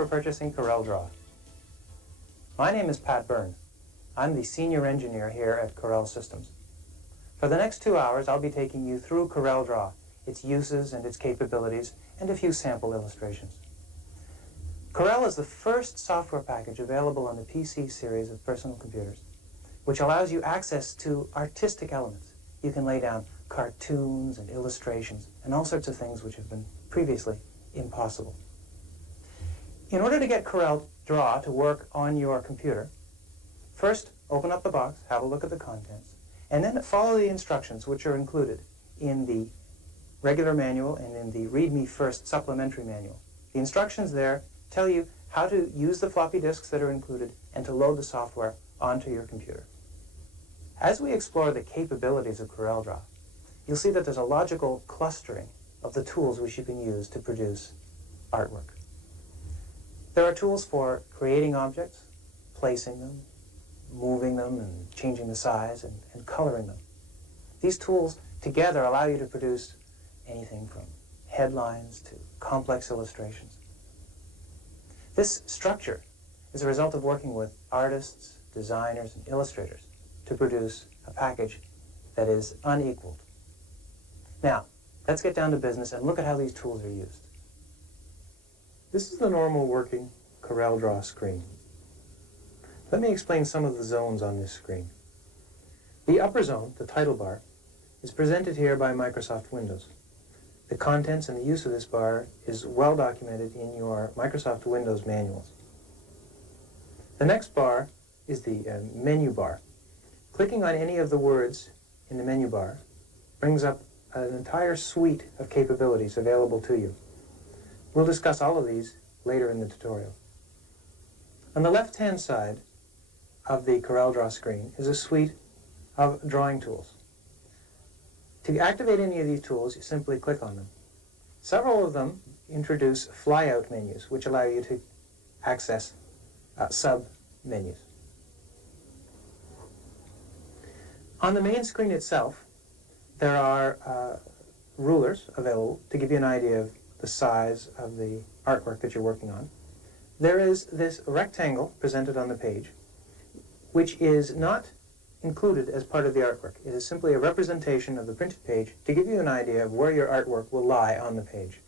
for purchasing Corel Draw. My name is Pat Byrne. I'm the senior engineer here at Corel Systems. For the next 2 hours, I'll be taking you through Corel Draw, its uses and its capabilities, and a few sample illustrations. Corel is the first software package available on the PC series of personal computers, which allows you access to artistic elements. You can lay down cartoons and illustrations and all sorts of things which have been previously impossible. In order to get Corel Draw to work on your computer, first open up the box, have a look at the contents, and then follow the instructions which are included in the regular manual and in the Read Me First supplementary manual. The instructions there tell you how to use the floppy disks that are included and to load the software onto your computer. As we explore the capabilities of Corel Draw, you'll see that there's a logical clustering of the tools which you can use to produce artwork. There are tools for creating objects, placing them, moving them, and changing the size and coloring them. These tools together allow you to produce anything from headlines to complex illustrations. This structure is a result of working with artists, designers, and illustrators to produce a package that is unequaled. Now, let's get down to business and look at how these tools are used. This is the normal working Corel Draw screen. Let me explain some of the zones on this screen. The upper zone, the title bar, is presented here by Microsoft Windows. The contents and the use of this bar is well documented in your Microsoft Windows manuals. The next bar is the menu bar. Clicking on any of the words in the menu bar brings up an entire suite of capabilities available to you. We'll discuss all of these later in the tutorial. On the left-hand side of the Corel Draw screen is a suite of drawing tools. To activate any of these tools, you simply click on them. Several of them introduce flyout menus, which allow you to access sub-menus. On the main screen itself, there are rulers available to give you an idea of the size of the artwork that you're working on. There is this rectangle presented on the page, which is not included as part of the artwork. It is simply a representation of the printed page to give you an idea of where your artwork will lie on the page.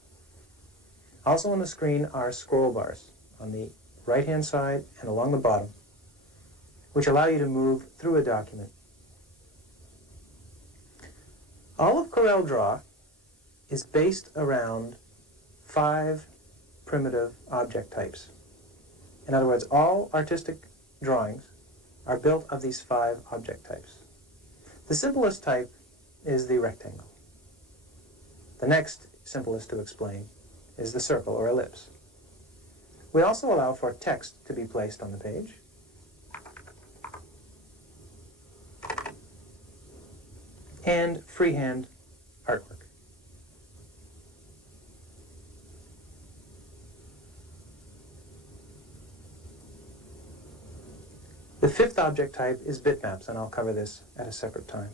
Also on the screen are scroll bars on the right-hand side and along the bottom, which allow you to move through a document. All of Corel Draw is based around 5 primitive object types. In other words, all artistic drawings are built of these 5 object types. The simplest type is the rectangle. The next simplest to explain is the circle or ellipse. We also allow for text to be placed on the page. And freehand artwork. The 5th object type is bitmaps, and I'll cover this at a separate time.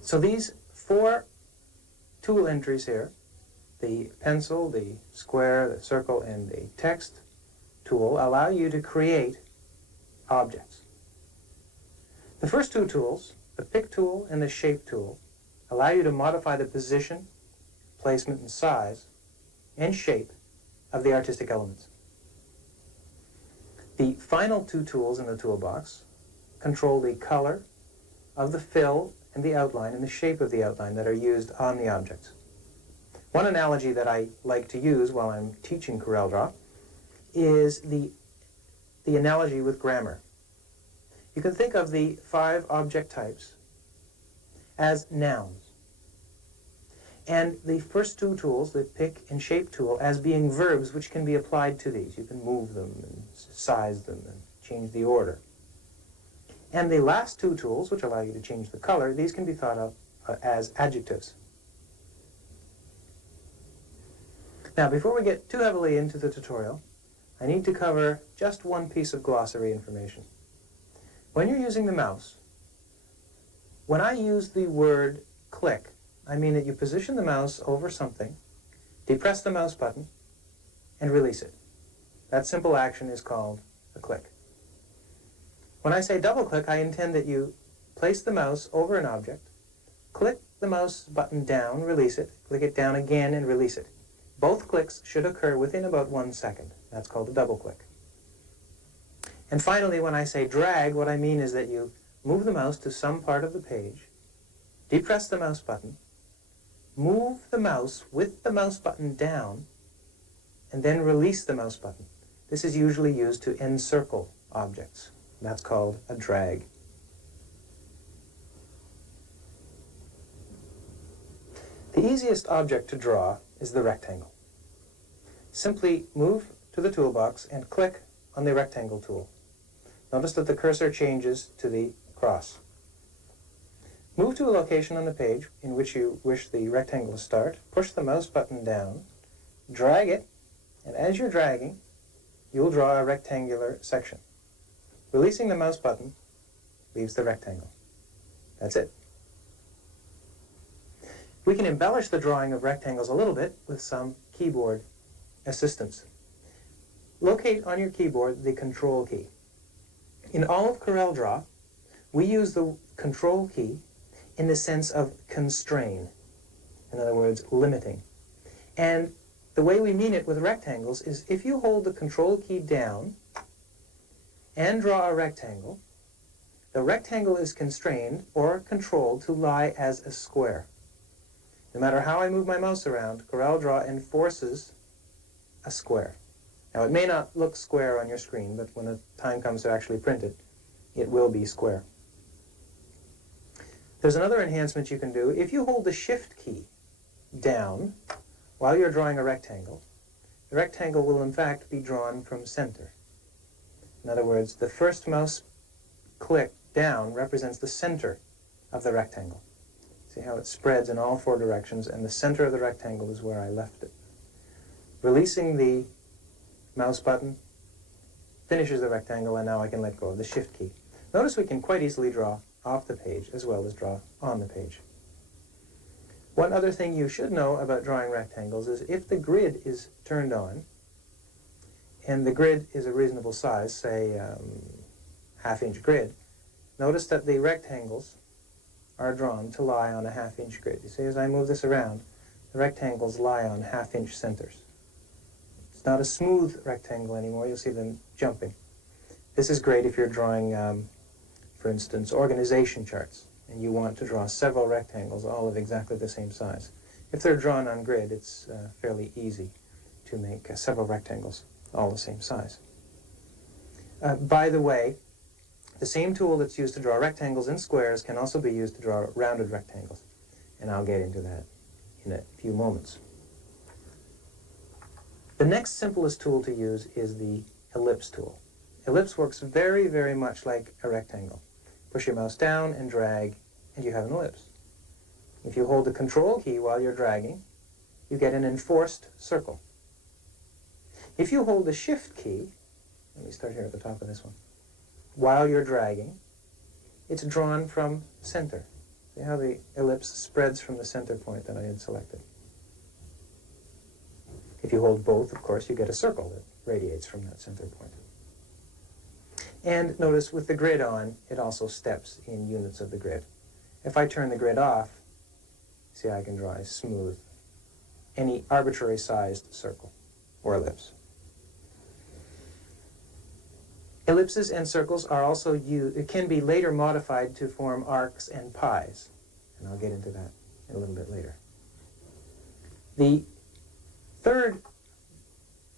So these 4 tool entries here, the pencil, the square, the circle, and the text tool, allow you to create objects. The first 2 tools, the pick tool and the shape tool, allow you to modify the position, placement, and size, and shape of the artistic elements. The final 2 tools in the toolbox control the color of the fill and the outline and the shape of the outline that are used on the objects. One analogy that I like to use while I'm teaching Corel Draw is the analogy with grammar. You can think of the 5 object types as nouns, and the first 2 tools, the pick and shape tool, as being verbs which can be applied to these. You can move them and size them and change the order. And the last 2 tools, which allow you to change the color, these can be thought of as adjectives. Now, before we get too heavily into the tutorial, I need to cover just one piece of glossary information. When you're using the mouse, when I use the word click, I mean that you position the mouse over something, depress the mouse button, and release it. That simple action is called a click. When I say double click, I intend that you place the mouse over an object, click the mouse button down, release it, click it down again and release it. Both clicks should occur within about 1 second. That's called a double click. And finally, when I say drag, what I mean is that you move the mouse to some part of the page, depress the mouse button, move the mouse with the mouse button down, and then release the mouse button. This is usually used to encircle objects. That's called a drag. The easiest object to draw is the rectangle. Simply move to the toolbox and click on the rectangle tool. Notice that the cursor changes to the cross. Move to a location on the page in which you wish the rectangle to start, push the mouse button down, drag it, and as you're dragging, you'll draw a rectangular section. Releasing the mouse button leaves the rectangle. That's it. We can embellish the drawing of rectangles a little bit with some keyboard assistance. Locate on your keyboard the Control key. In all of Corel Draw, we use the Control key in the sense of constrain, in other words, limiting. And the way we mean it with rectangles is if you hold the Control key down and draw a rectangle, the rectangle is constrained or controlled to lie as a square. No matter how I move my mouse around, Corel Draw enforces a square. Now, it may not look square on your screen, but when the time comes to actually print it, it will be square. There's another enhancement you can do. If you hold the Shift key down while you're drawing a rectangle, the rectangle will in fact be drawn from center. In other words, the first mouse click down represents the center of the rectangle. See how it spreads in all 4 directions, and the center of the rectangle is where I left it. Releasing the mouse button finishes the rectangle, and now I can let go of the Shift key. Notice we can quite easily draw off the page as well as draw on the page. One other thing you should know about drawing rectangles is if the grid is turned on, and the grid is a reasonable size, say half-inch grid, notice that the rectangles are drawn to lie on a half-inch grid. You see, as I move this around, the rectangles lie on half-inch centers. It's not a smooth rectangle anymore. You'll see them jumping. This is great if you're drawing, for instance, organization charts, and you want to draw several rectangles all of exactly the same size. If they're drawn on grid, it's fairly easy to make several rectangles all the same size. By the way, the same tool that's used to draw rectangles and squares can also be used to draw rounded rectangles, and I'll get into that in a few moments. The next simplest tool to use is the ellipse tool. Ellipse works very, very much like a rectangle. Push your mouse down and drag, and you have an ellipse. If you hold the Control key while you're dragging, you get an enforced circle. If you hold the Shift key, let me start here at the top of this one, while you're dragging, it's drawn from center. See how the ellipse spreads from the center point that I had selected. If you hold both, of course, you get a circle that radiates from that center point. And notice with the grid on, it also steps in units of the grid. If I turn the grid off, see I can draw a smooth, any arbitrary sized circle or ellipse. Ellipses and circles are also used, it can be later modified to form arcs and pies, and I'll get into that a little bit later. The third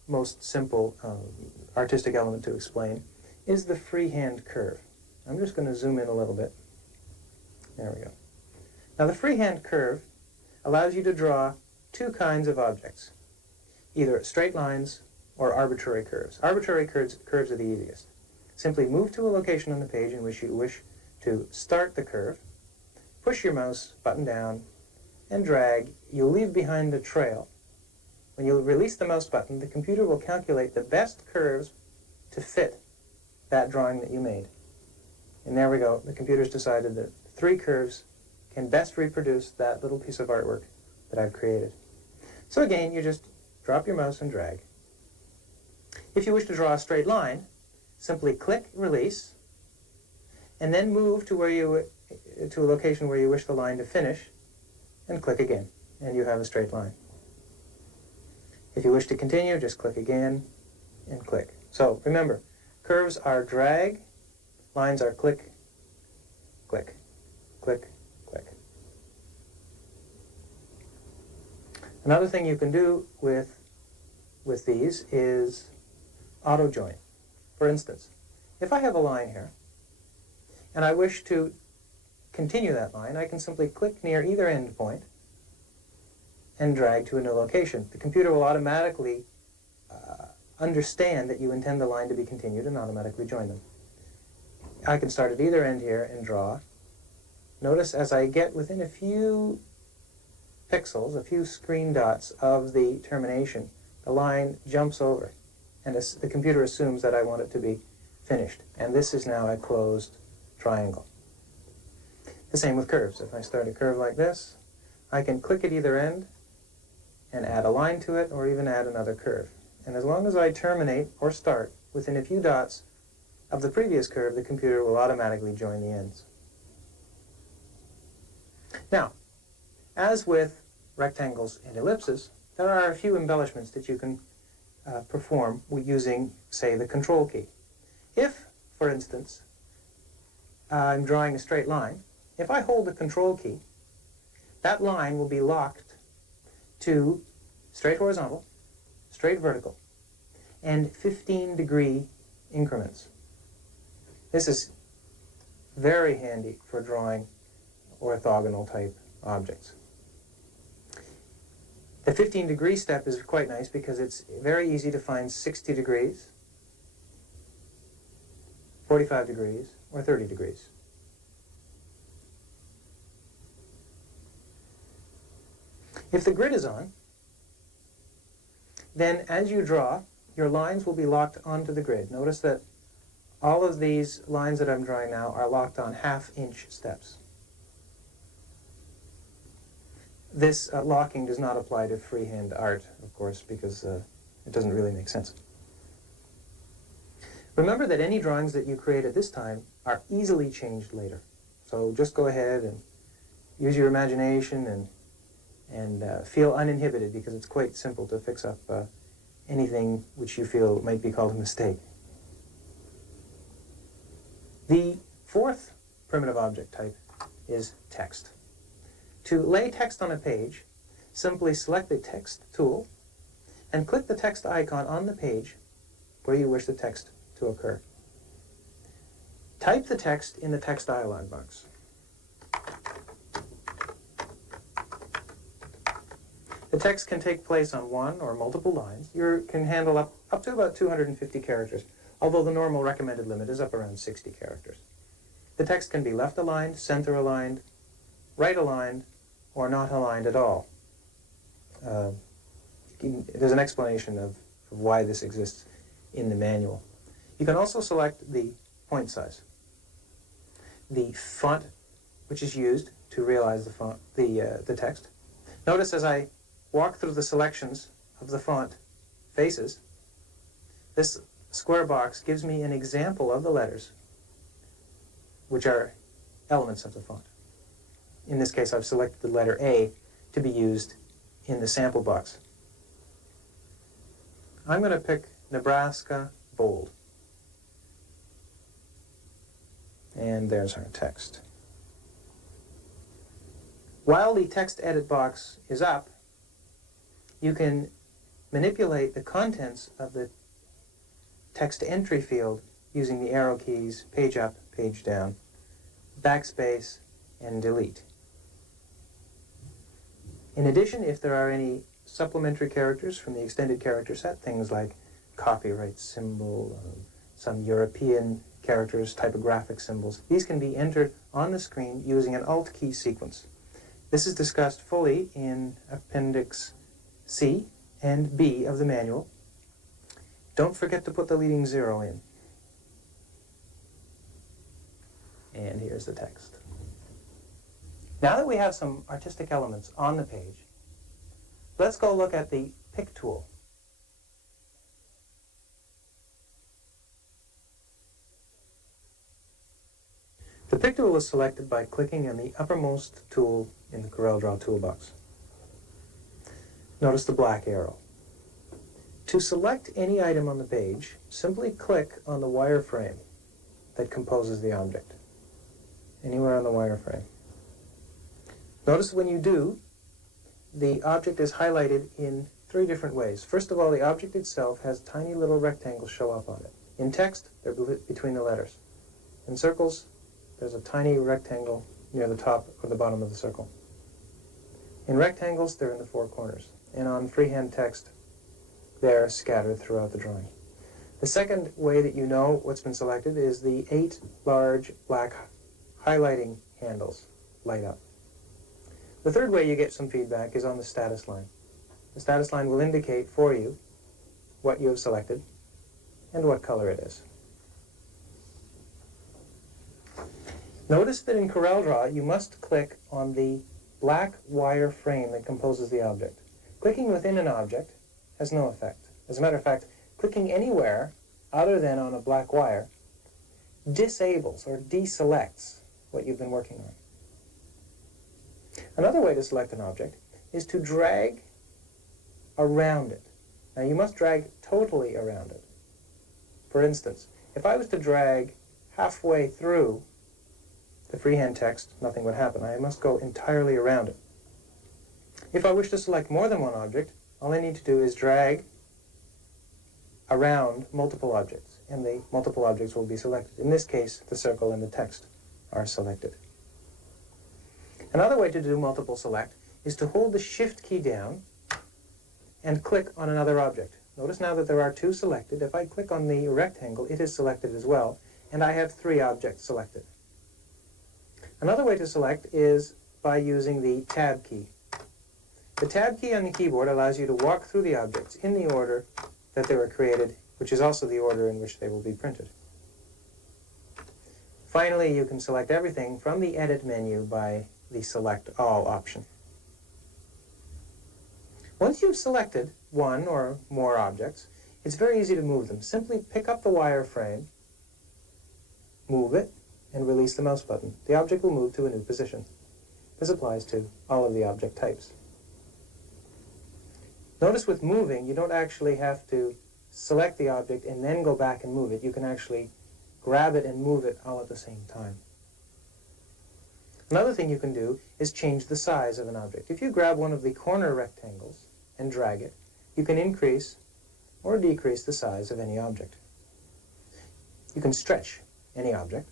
most simple artistic element to explain is the freehand curve. I'm just going to zoom in a little bit. There we go. Now the freehand curve allows you to draw 2 kinds of objects, either straight lines or arbitrary curves. Arbitrary curves are the easiest. Simply move to a location on the page in which you wish to start the curve, push your mouse button down, and drag. You'll leave behind a trail. When you release the mouse button, the computer will calculate the best curves to fit that drawing that you made. And there we go. The computer's decided that 3 curves can best reproduce that little piece of artwork that I've created. So again, you just drop your mouse and drag. If you wish to draw a straight line, simply click Release, and then move to a location where you wish the line to finish, and click again, and you have a straight line. If you wish to continue, just click again and click. So remember, curves are drag, lines are click, click, click, click. Another thing you can do with these is auto join. For instance, if I have a line here and I wish to continue that line, I can simply click near either end point and drag to a new location. The computer will automatically understand that you intend the line to be continued and automatically join them. I can start at either end here and draw. Notice as I get within a few pixels, a few screen dots of the termination, the line jumps over, and the computer assumes that I want it to be finished. And this is now a closed triangle. The same with curves. If I start a curve like this, I can click at either end and add a line to it, or even add another curve. And as long as I terminate or start within a few dots of the previous curve, the computer will automatically join the ends. Now, as with rectangles and ellipses, there are a few embellishments that you can perform using, say, the Control key. If, for instance, I'm drawing a straight line, if I hold the Control key, that line will be locked to straight horizontal, straight vertical, and 15-degree increments. This is very handy for drawing orthogonal type objects. The 15-degree step is quite nice because it's very easy to find 60 degrees, 45 degrees, or 30 degrees. If the grid is on, then as you draw, your lines will be locked onto the grid. Notice that all of these lines that I'm drawing now are locked on half-inch steps. This locking does not apply to freehand art, of course, because it doesn't really make sense. Remember that any drawings that you create at this time are easily changed later. So just go ahead and use your imagination and feel uninhibited, because it's quite simple to fix up anything which you feel might be called a mistake. The fourth primitive object type is text. To lay text on a page, simply select the Text tool and click the text icon on the page where you wish the text to occur. Type the text in the text dialog box. The text can take place on one or multiple lines. You can handle up to about 250 characters, although the normal recommended limit is up around 60 characters. The text can be left aligned, center aligned, right aligned, or not aligned at all. There's an explanation of why this exists in the manual. You can also select the point size. The font, which is used to realize the text. Notice as I walk through the selections of the font faces, this square box gives me an example of the letters, which are elements of the font. In this case, I've selected the letter A to be used in the sample box. I'm going to pick Nebraska bold. And there's our text. While the text edit box is up, you can manipulate the contents of the text entry field using the arrow keys, page up, page down, backspace, and delete. In addition, if there are any supplementary characters from the extended character set, things like copyright symbol, some European characters, typographic symbols, these can be entered on the screen using an Alt key sequence. This is discussed fully in Appendix C and B of the manual. Don't forget to put the leading 0 in. And here's the text. Now that we have some artistic elements on the page, let's go look at the Pick tool. The pick tool is selected by clicking on the uppermost tool in the Corel Draw toolbox. Notice the black arrow. To select any item on the page, simply click on the wireframe that composes the object, anywhere on the wireframe. Notice when you do, the object is highlighted in 3 different ways. First of all, the object itself has tiny little rectangles show up on it. In text, they're between the letters. In circles, there's a tiny rectangle near the top or the bottom of the circle. In rectangles, they're in the 4 corners. And on freehand text, they're scattered throughout the drawing. The second way that you know what's been selected is the 8 large black highlighting handles light up. The third way you get some feedback is on the status line. The status line will indicate for you what you have selected and what color it is. Notice that in Corel Draw you must click on the black wire frame that composes the object. Clicking within an object has no effect. As a matter of fact, clicking anywhere other than on a black wire disables or deselects what you've been working on. Another way to select an object is to drag around it. Now you must drag totally around it. For instance, if I was to drag halfway through the freehand text, nothing would happen. I must go entirely around it. If I wish to select more than one object, all I need to do is drag around multiple objects, and the multiple objects will be selected. In this case, the circle and the text are selected. Another way to do multiple select is to hold the Shift key down and click on another object. Notice now that there are 2 selected. If I click on the rectangle, it is selected as well, and I have 3 objects selected. Another way to select is by using the Tab key. The Tab key on the keyboard allows you to walk through the objects in the order that they were created, which is also the order in which they will be printed. Finally, you can select everything from the Edit menu by the Select All option. Once you've selected one or more objects, it's very easy to move them. Simply pick up the wireframe, move it, and release the mouse button. The object will move to a new position. This applies to all of the object types. Notice with moving, you don't actually have to select the object and then go back and move it. You can actually grab it and move it all at the same time. Another thing you can do is change the size of an object. If you grab one of the corner rectangles and drag it, you can increase or decrease the size of any object. You can stretch any object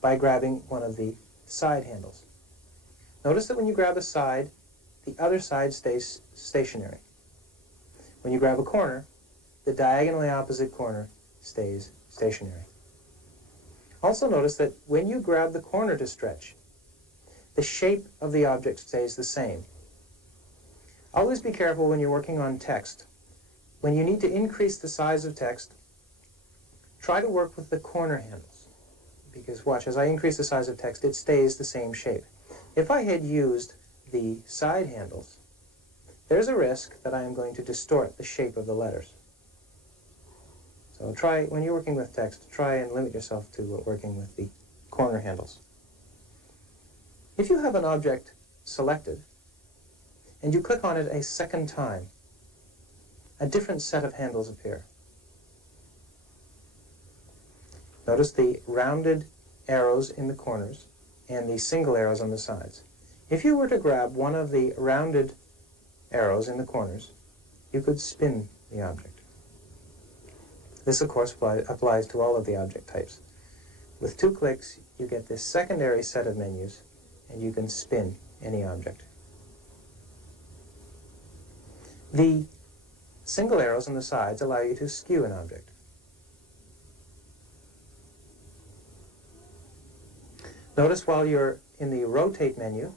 by grabbing one of the side handles. Notice that when you grab a side, the other side stays stationary. When you grab a corner, the diagonally opposite corner stays stationary. Also notice that when you grab the corner to stretch, the shape of the object stays the same. Always be careful when you're working on text. When you need to increase the size of text, try to work with the corner handles. Because watch, as I increase the size of text, it stays the same shape. If I had used the side handles, there's a risk that I am going to distort the shape of the letters. So try, when you're working with text, try and limit yourself to working with the corner handles. If you have an object selected and you click on it a second time, a different set of handles appear. Notice the rounded arrows in the corners and the single arrows on the sides. If you were to grab one of the rounded arrows in the corners, you could spin the object. This, of course, applies to all of the object types. With 2 clicks, you get this secondary set of menus, and you can spin any object. The single arrows on the sides allow you to skew an object. Notice while you're in the Rotate menu,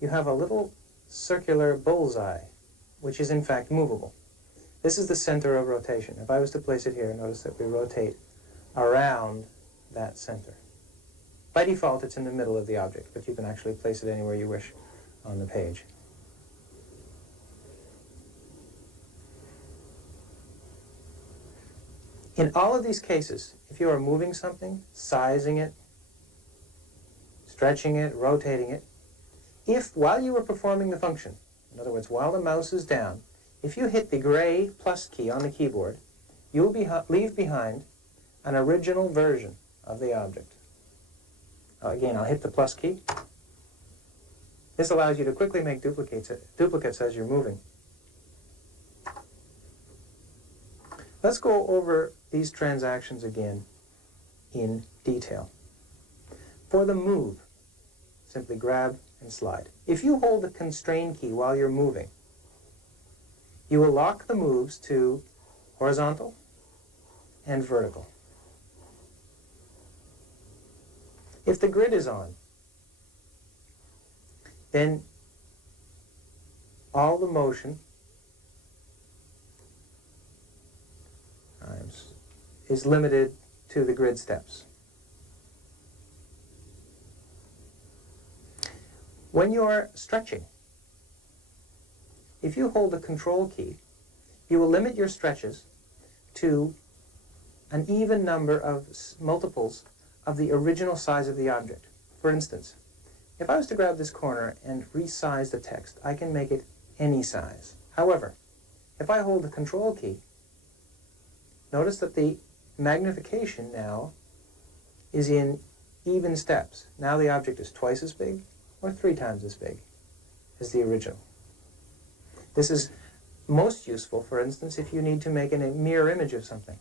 you have a little circular bullseye, which is in fact movable. This is the center of rotation. If I was to place it here, notice that we rotate around that center. By default, it's in the middle of the object, but you can actually place it anywhere you wish on the page. In all of these cases, if you are moving something, sizing it, stretching it, rotating it. If, while you were performing the function, in other words, while the mouse is down, if you hit the gray plus key on the keyboard, you will leave behind an original version of the object. Again, I'll hit the plus key. This allows you to quickly make duplicates as you're moving. Let's go over these transactions again in detail. For the move, simply grab and slide. If you hold the constrain key while you're moving, you will lock the moves to horizontal and vertical. If the grid is on, then all the motion is limited to the grid steps. When you are stretching, if you hold the control key, you will limit your stretches to an even number of multiples of the original size of the object. For instance, if I was to grab this corner and resize the text, I can make it any size. However, if I hold the control key, notice that the magnification now is in even steps. Now the object is twice as big or 3 times as big as the original. This is most useful, for instance, if you need to make a mirror image of something.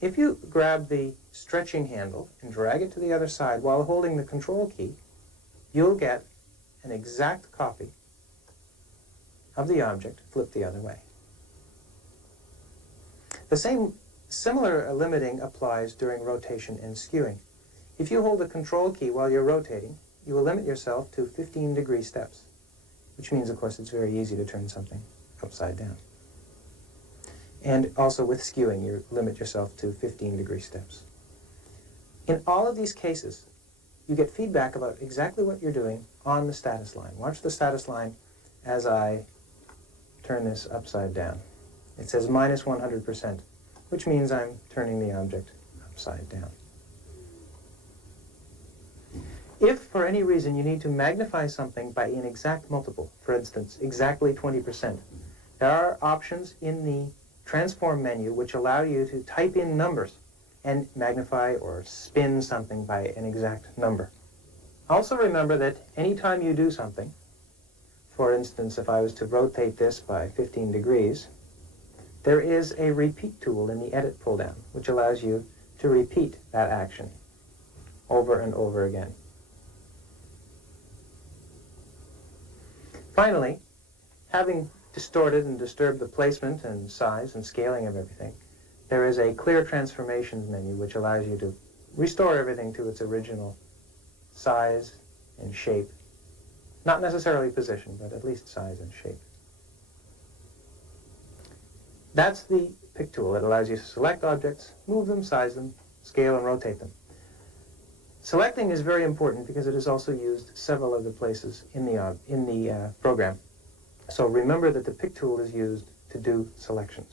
If you grab the stretching handle and drag it to the other side while holding the control key, you'll get an exact copy of the object flipped the other way. The similar limiting applies during rotation and skewing. If you hold the control key while you're rotating, you will limit yourself to 15-degree steps, which means, of course, it's very easy to turn something upside down. And also with skewing, you limit yourself to 15-degree steps. In all of these cases, you get feedback about exactly what you're doing on the status line. Watch the status line as I turn this upside down. It says minus 100%, which means I'm turning the object upside down. If, for any reason, you need to magnify something by an exact multiple, for instance, exactly 20%, there are options in the transform menu which allow you to type in numbers and magnify or spin something by an exact number. Also remember that anytime you do something, for instance, if I was to rotate this by 15 degrees, there is a repeat tool in the edit pull-down, which allows you to repeat that action over and over again. Finally, having distorted and disturbed the placement and size and scaling of everything, there is a clear transformations menu which allows you to restore everything to its original size and shape. Not necessarily position, but at least size and shape. That's the pick tool. It allows you to select objects, move them, size them, scale and rotate them. Selecting is very important because it is also used several other places in the program. So remember that the pick tool is used to do selections.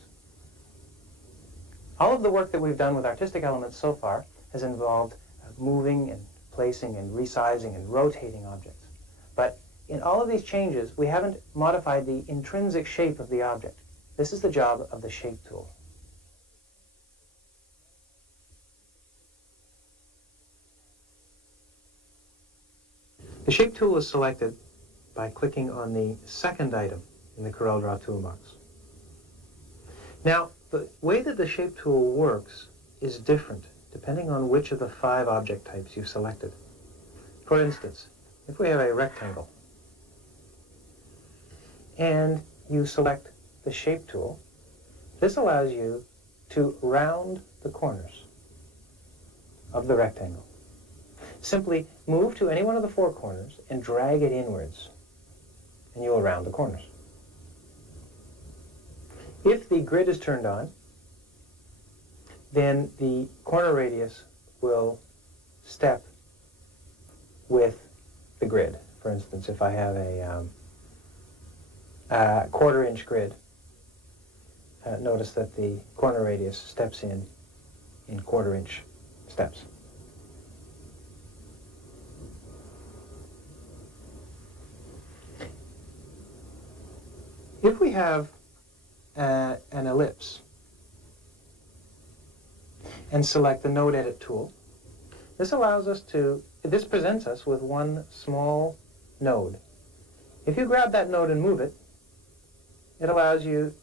All of the work that we've done with artistic elements so far has involved moving and placing and resizing and rotating objects. But in all of these changes, we haven't modified the intrinsic shape of the object. This is the job of the shape tool. The shape tool is selected by clicking on the second item in the Corel Draw toolbox. Now, the way that the shape tool works is different depending on which of the 5 object types you've selected. For instance, if we have a rectangle and you select the shape tool, this allows you to round the corners of the rectangle. Simply move to any one of the 4 corners and drag it inwards, and you will round the corners. If the grid is turned on, then the corner radius will step with the grid. For instance, if I have a 1/4-inch grid, notice that the corner radius steps in 1/4-inch steps. If we have an ellipse and select the Node Edit tool, this presents us with one small node. If you grab that node and move it, it allows you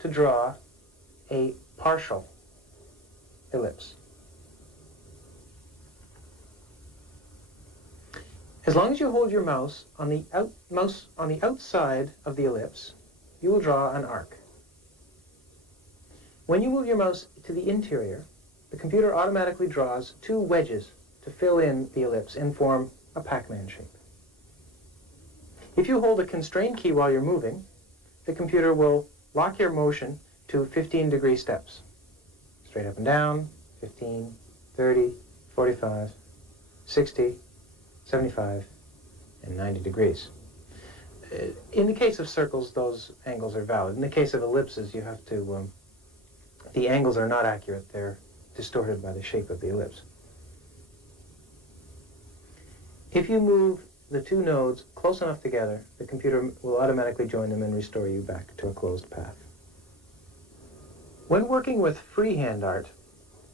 to draw a partial ellipse. As long as you hold your mouse on the outside of the ellipse, you will draw an arc. When you move your mouse to the interior, the computer automatically draws two wedges to fill in the ellipse and form a Pac-Man shape. If you hold a constraint key while you're moving, the computer will lock your motion to 15-degree steps. Straight up and down, 15, 30, 45, 60, 75, and 90 degrees. In the case of circles, those angles are valid. In the case of ellipses, you have to, the angles are not accurate. They're distorted by the shape of the ellipse. If you move the two nodes close enough together, the computer will automatically join them and restore you back to a closed path. When working with freehand art,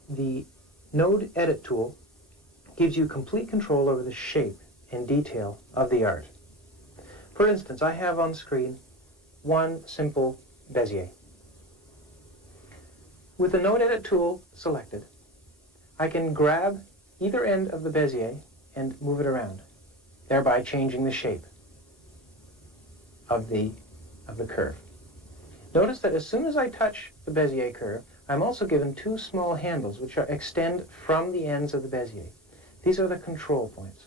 the Node Edit tool gives you complete control over the shape and detail of the art. For instance, I have on screen one simple Bezier. With the Node Edit tool selected, I can grab either end of the Bezier and move it around, thereby changing the shape of the curve. Notice that as soon as I touch the Bezier curve, I'm also given two small handles which extend from the ends of the Bezier. These are the control points.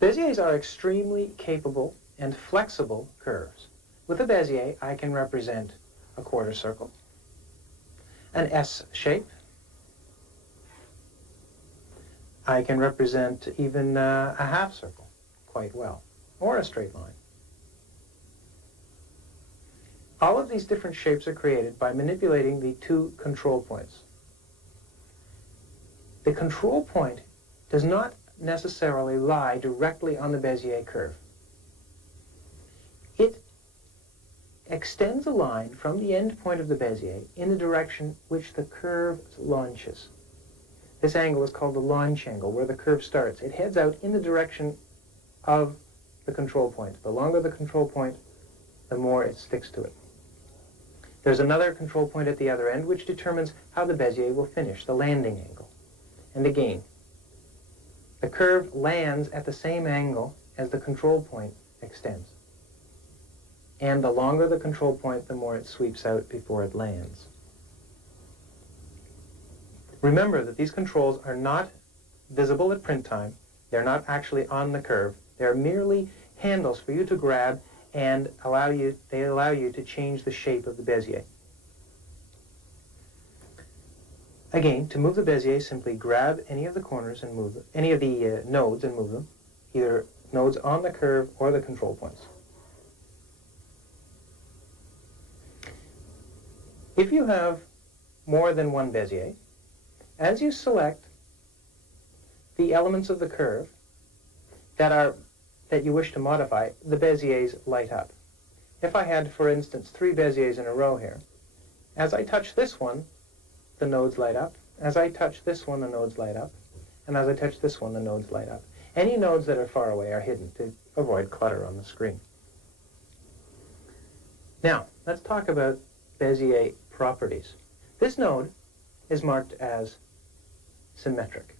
Beziers are extremely capable and flexible curves. With a Bezier, I can represent a quarter circle, an S shape. I can represent even a half circle quite well, or a straight line. All of these different shapes are created by manipulating the two control points. The control point does not necessarily lie directly on the Bezier curve. It extends a line from the end point of the Bezier in the direction which the curve launches. This angle is called the launch angle, where the curve starts. It heads out in the direction of the control point. The longer the control point, the more it sticks to it. There's another control point at the other end which determines how the Bezier will finish, the landing angle. And again, the curve lands at the same angle as the control point extends. And the longer the control point, the more it sweeps out before it lands. Remember that these controls are not visible at print time. They're not actually on the curve. They're merely handles for you to grab and they allow you to change the shape of the Bezier. Again, to move the Bezier, simply grab any of the corners and move them, any of the nodes and move them, either nodes on the curve or the control points. If you have more than one Bezier, as you select the elements of the curve that you wish to modify, the Beziers light up. If I had, for instance, 3 Beziers in a row here, as I touch this one, the nodes light up. As I touch this one, the nodes light up. And as I touch this one, the nodes light up. Any nodes that are far away are hidden to avoid clutter on the screen. Now, let's talk about Bezier properties. This node is marked as symmetric,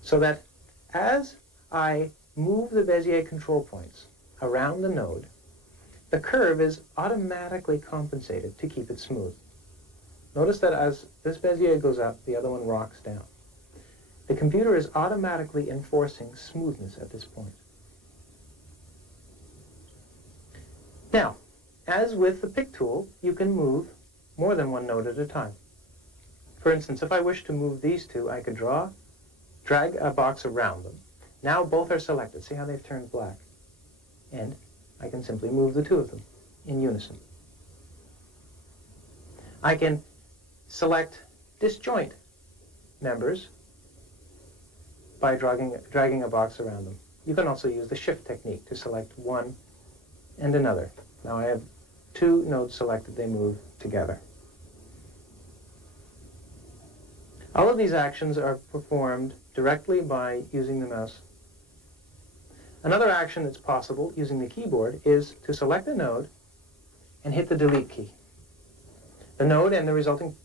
so that as I move the Bezier control points around the node, the curve is automatically compensated to keep it smooth. Notice that as this Bezier goes up, the other one rocks down. The computer is automatically enforcing smoothness at this point. Now, as with the pick tool, you can move more than one node at a time. For instance, if I wish to move these two, I could drag a box around them. Now both are selected. See how they've turned black? And I can simply move the two of them in unison. I can select disjoint members by dragging a box around them. You can also use the shift technique to select one and another. Now I have two nodes selected, they move together. All of these actions are performed directly by using the mouse. Another action that's possible using the keyboard is to select a node and hit the delete key. The node and the resulting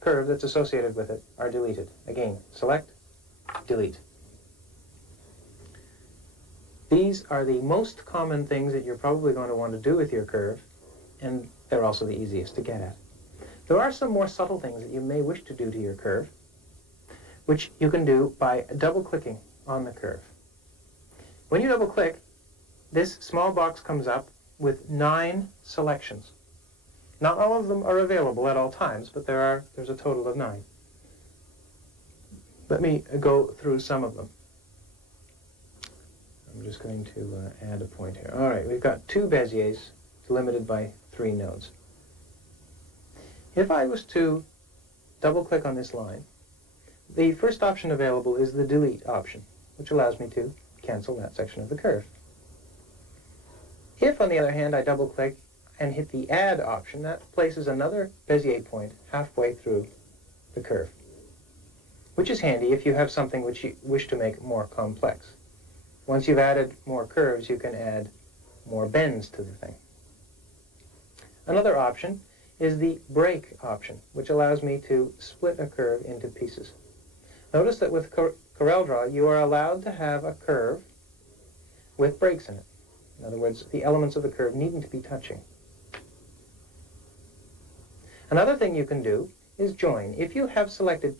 curve that's associated with it are deleted. Again, select, delete. These are the most common things that you're probably going to want to do with your curve, and they're also the easiest to get at. There are some more subtle things that you may wish to do to your curve, which you can do by double-clicking on the curve. When you double-click, this small box comes up with 9 selections. Not all of them are available at all times, but there's a total of 9. Let me go through some of them. I'm just going to add a point here. All right, we've got 2 Beziers limited by 3 nodes. If I was to double-click on this line, the first option available is the delete option, which allows me to cancel that section of the curve. If, on the other hand, I double-click and hit the add option, that places another Bezier point halfway through the curve, which is handy if you have something which you wish to make more complex. Once you've added more curves, you can add more bends to the thing. Another option is the break option, which allows me to split a curve into pieces. Notice that with Corel Draw, you are allowed to have a curve with breaks in it. In other words, the elements of the curve needn't be touching. Another thing you can do is join. If you have selected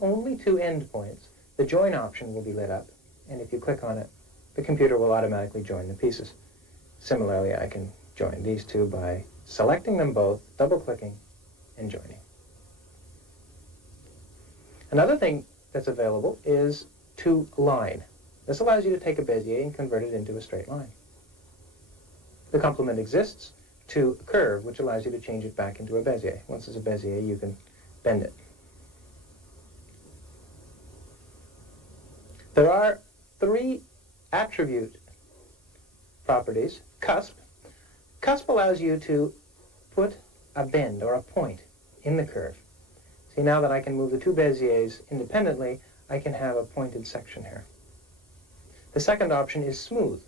only two endpoints, the join option will be lit up, and if you click on it, the computer will automatically join the pieces. Similarly, I can join these two by selecting them both, double-clicking, and joining. Another thing that's available is to line. This allows you to take a Bezier and convert it into a straight line. The complement exists to curve, which allows you to change it back into a Bezier. Once it's a Bezier, you can bend it. There are 3 attribute properties. Cusp. Cusp allows you to put a bend or a point in the curve. See, now that I can move the 2 Beziers independently, I can have a pointed section here. The second option is smooth.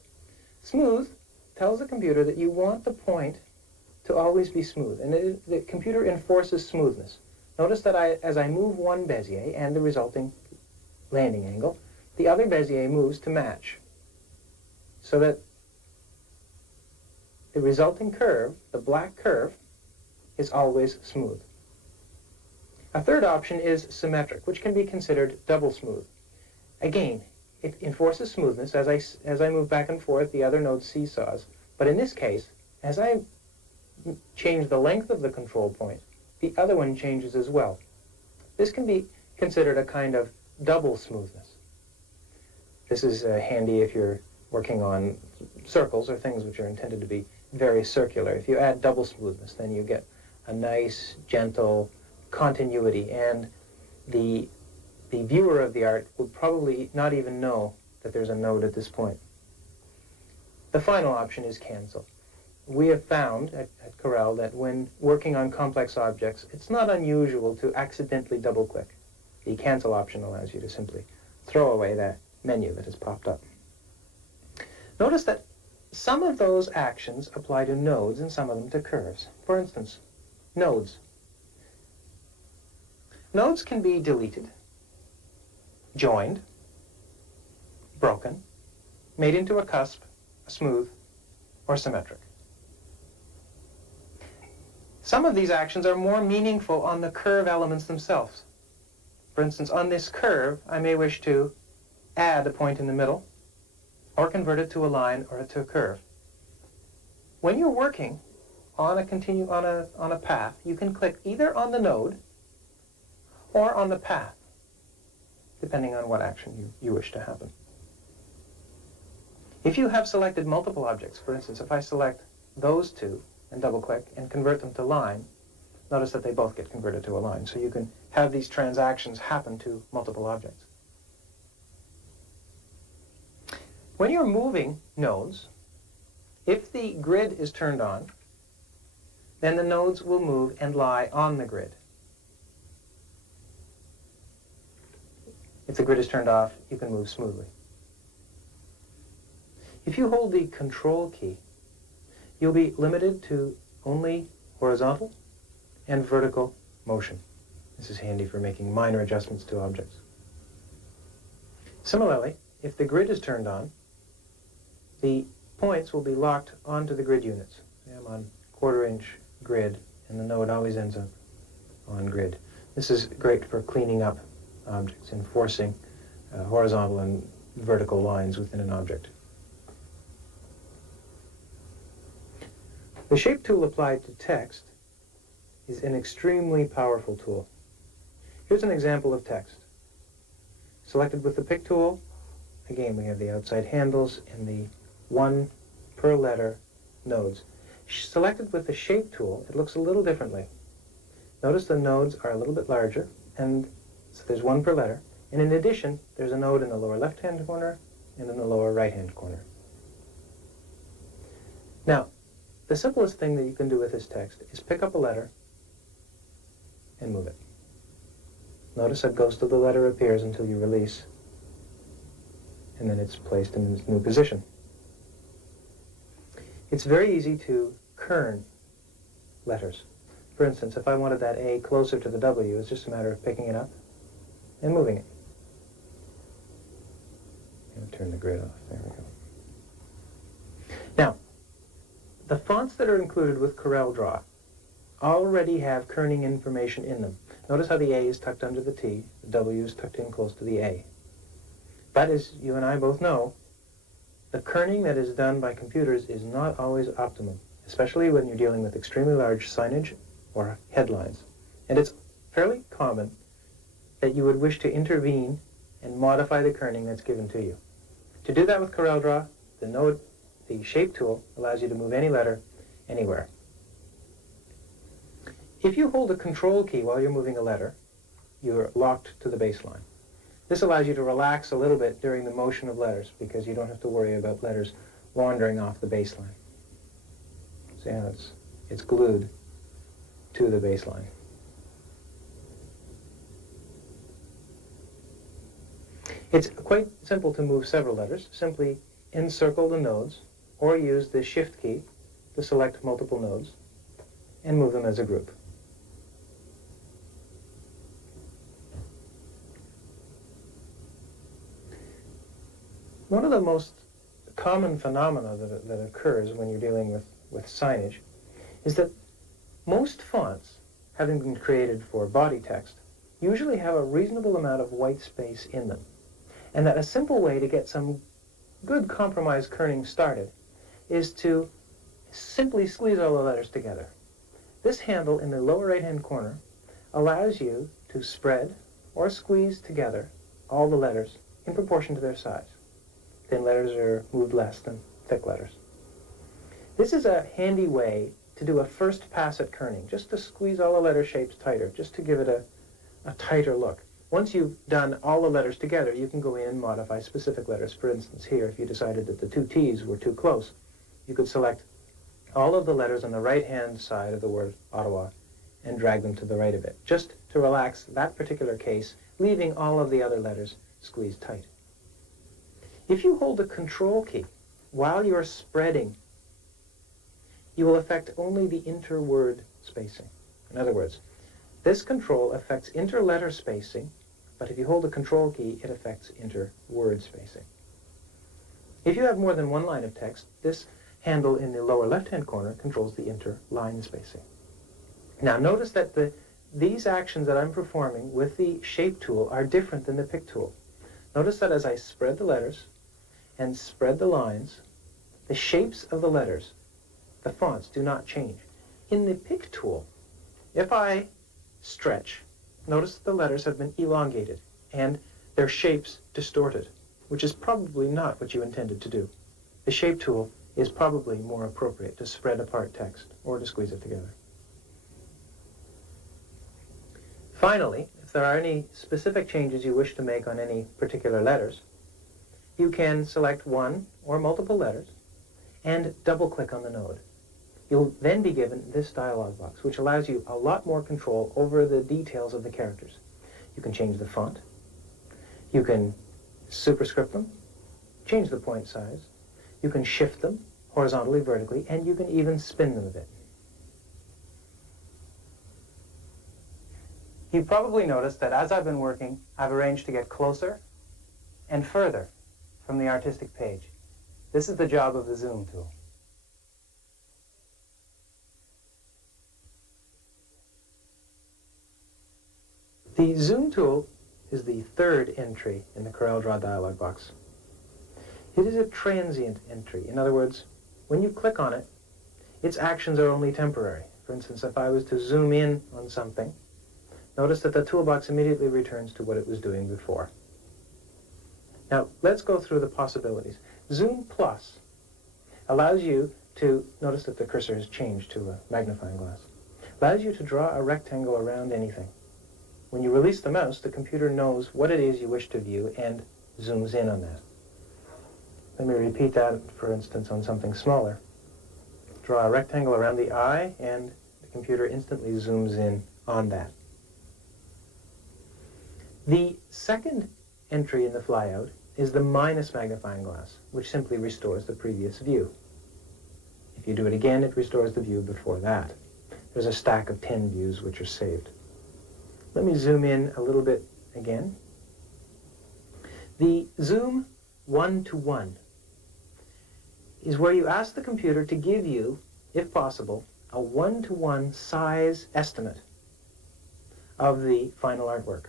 Smooth tells the computer that you want the point to always be smooth, and the computer enforces smoothness. Notice that as I move one Bezier and the resulting landing angle, the other Bezier moves to match, so that the resulting curve, the black curve, is always smooth. A third option is symmetric, which can be considered double smooth. Again, it enforces smoothness. As I move back and forth, the other node seesaws. But in this case, as I change the length of the control point, the other one changes as well. This can be considered a kind of double smoothness. This is handy if you're working on circles or things which are intended to be very circular. If you add double smoothness, then you get a nice, gentle continuity, and the viewer of the art would probably not even know that there's a node at this point. The final option is cancel. We have found at Corel that when working on complex objects, it's not unusual to accidentally double-click. The cancel option allows you to simply throw away that menu that has popped up. Notice that some of those actions apply to nodes and some of them to curves. For instance, nodes. Nodes can be deleted, joined, broken, made into a cusp, a smooth, or symmetric. Some of these actions are more meaningful on the curve elements themselves. For instance, on this curve, I may wish to add a point in the middle, or convert it to a line or to a curve. When you're working on a path, you can click either on the node or on the path, depending on what action you wish to happen. If you have selected multiple objects, for instance, if I select those two and double-click and convert them to line, notice that they both get converted to a line. So you can have these transactions happen to multiple objects. When you're moving nodes, if the grid is turned on, then the nodes will move and lie on the grid. If the grid is turned off, you can move smoothly. If you hold the Control key, you'll be limited to only horizontal and vertical motion. This is handy for making minor adjustments to objects. Similarly, if the grid is turned on, the points will be locked onto the grid units. I'm on quarter-inch grid, and the node always ends up on grid. This is great for cleaning up objects, enforcing horizontal and vertical lines within an object. The Shape tool applied to text is an extremely powerful tool. Here's an example of text. Selected with the Pick tool, again we have the outside handles and the one per letter nodes. Selected with the Shape tool, it looks a little differently. Notice the nodes are a little bit larger, and so there's one per letter. And in addition, there's a node in the lower left-hand corner and in the lower right-hand corner. Now, the simplest thing that you can do with this text is pick up a letter and move it. Notice that ghost of the letter appears until you release, and then it's placed in its new position. It's very easy to kern letters. For instance, if I wanted that A closer to the W, it's just a matter of picking it up and moving it. And turn the grid off. There we go. Now, the fonts that are included with Corel Draw already have kerning information in them. Notice how the A is tucked under the T, the W is tucked in close to the A. But as you and I both know, the kerning that is done by computers is not always optimum, especially when you're dealing with extremely large signage or headlines. And it's fairly common that you would wish to intervene and modify the kerning that's given to you. To do that with Corel Draw, the Shape tool allows you to move any letter anywhere. If you hold the Control key while you're moving a letter, you're locked to the baseline. This allows you to relax a little bit during the motion of letters because you don't have to worry about letters wandering off the baseline. See how it's glued to the baseline. It's quite simple to move several letters. Simply encircle the nodes or use the Shift key to select multiple nodes and move them as a group. One of the most common phenomena that occurs when you're dealing with signage is that most fonts, having been created for body text, usually have a reasonable amount of white space in them. And that a simple way to get some good compromise kerning started is to simply squeeze all the letters together. This handle in the lower right-hand corner allows you to spread or squeeze together all the letters in proportion to their size. Thin letters are moved less than thick letters. This is a handy way to do a first pass at kerning, just to squeeze all the letter shapes tighter, just to give it a tighter look. Once you've done all the letters together, you can go in and modify specific letters. For instance, here, if you decided that the two T's were too close, you could select all of the letters on the right-hand side of the word Ottawa and drag them to the right of it, just to relax that particular case, leaving all of the other letters squeezed tight. If you hold the Control key while you're spreading, you will affect only the interword spacing. In other words, this control affects interletter spacing, but if you hold the Control key, it affects interword spacing. If you have more than one line of text, this handle in the lower left-hand corner controls the interline spacing. Now notice that these actions that I'm performing with the Shape tool are different than the Pick tool. Notice that as I spread the letters and spread the lines, the shapes of the letters, the fonts, do not change. In the Pick tool, if I stretch, notice that the letters have been elongated and their shapes distorted, which is probably not what you intended to do. The Shape tool is probably more appropriate to spread apart text or to squeeze it together. Finally, if there are any specific changes you wish to make on any particular letters, you can select one or multiple letters and double-click on the node. You'll then be given this dialog box, which allows you a lot more control over the details of the characters. You can change the font, you can superscript them, change the point size, you can shift them horizontally, vertically, and you can even spin them a bit. You've probably noticed that as I've been working, I've arranged to get closer and further from the artistic page. This is the job of the zoom tool. The zoom tool is the third entry in the Corel Draw dialog box. It is a transient entry. In other words, when you click on it, its actions are only temporary. For instance, if I was to zoom in on something, notice that the toolbox immediately returns to what it was doing before. Now, let's go through the possibilities. Zoom Plus allows you to, notice that the cursor has changed to a magnifying glass, allows you to draw a rectangle around anything. When you release the mouse, the computer knows what it is you wish to view and zooms in on that. Let me repeat that, for instance, on something smaller. Draw a rectangle around the eye, and the computer instantly zooms in on that. The second entry in the flyout is the minus magnifying glass, which simply restores the previous view. If you do it again, it restores the view before that. There's a stack of 10 views which are saved. Let me zoom in a little bit again. The zoom 1-to-1 is where you ask the computer to give you, if possible, a 1-to-1 size estimate of the final artwork.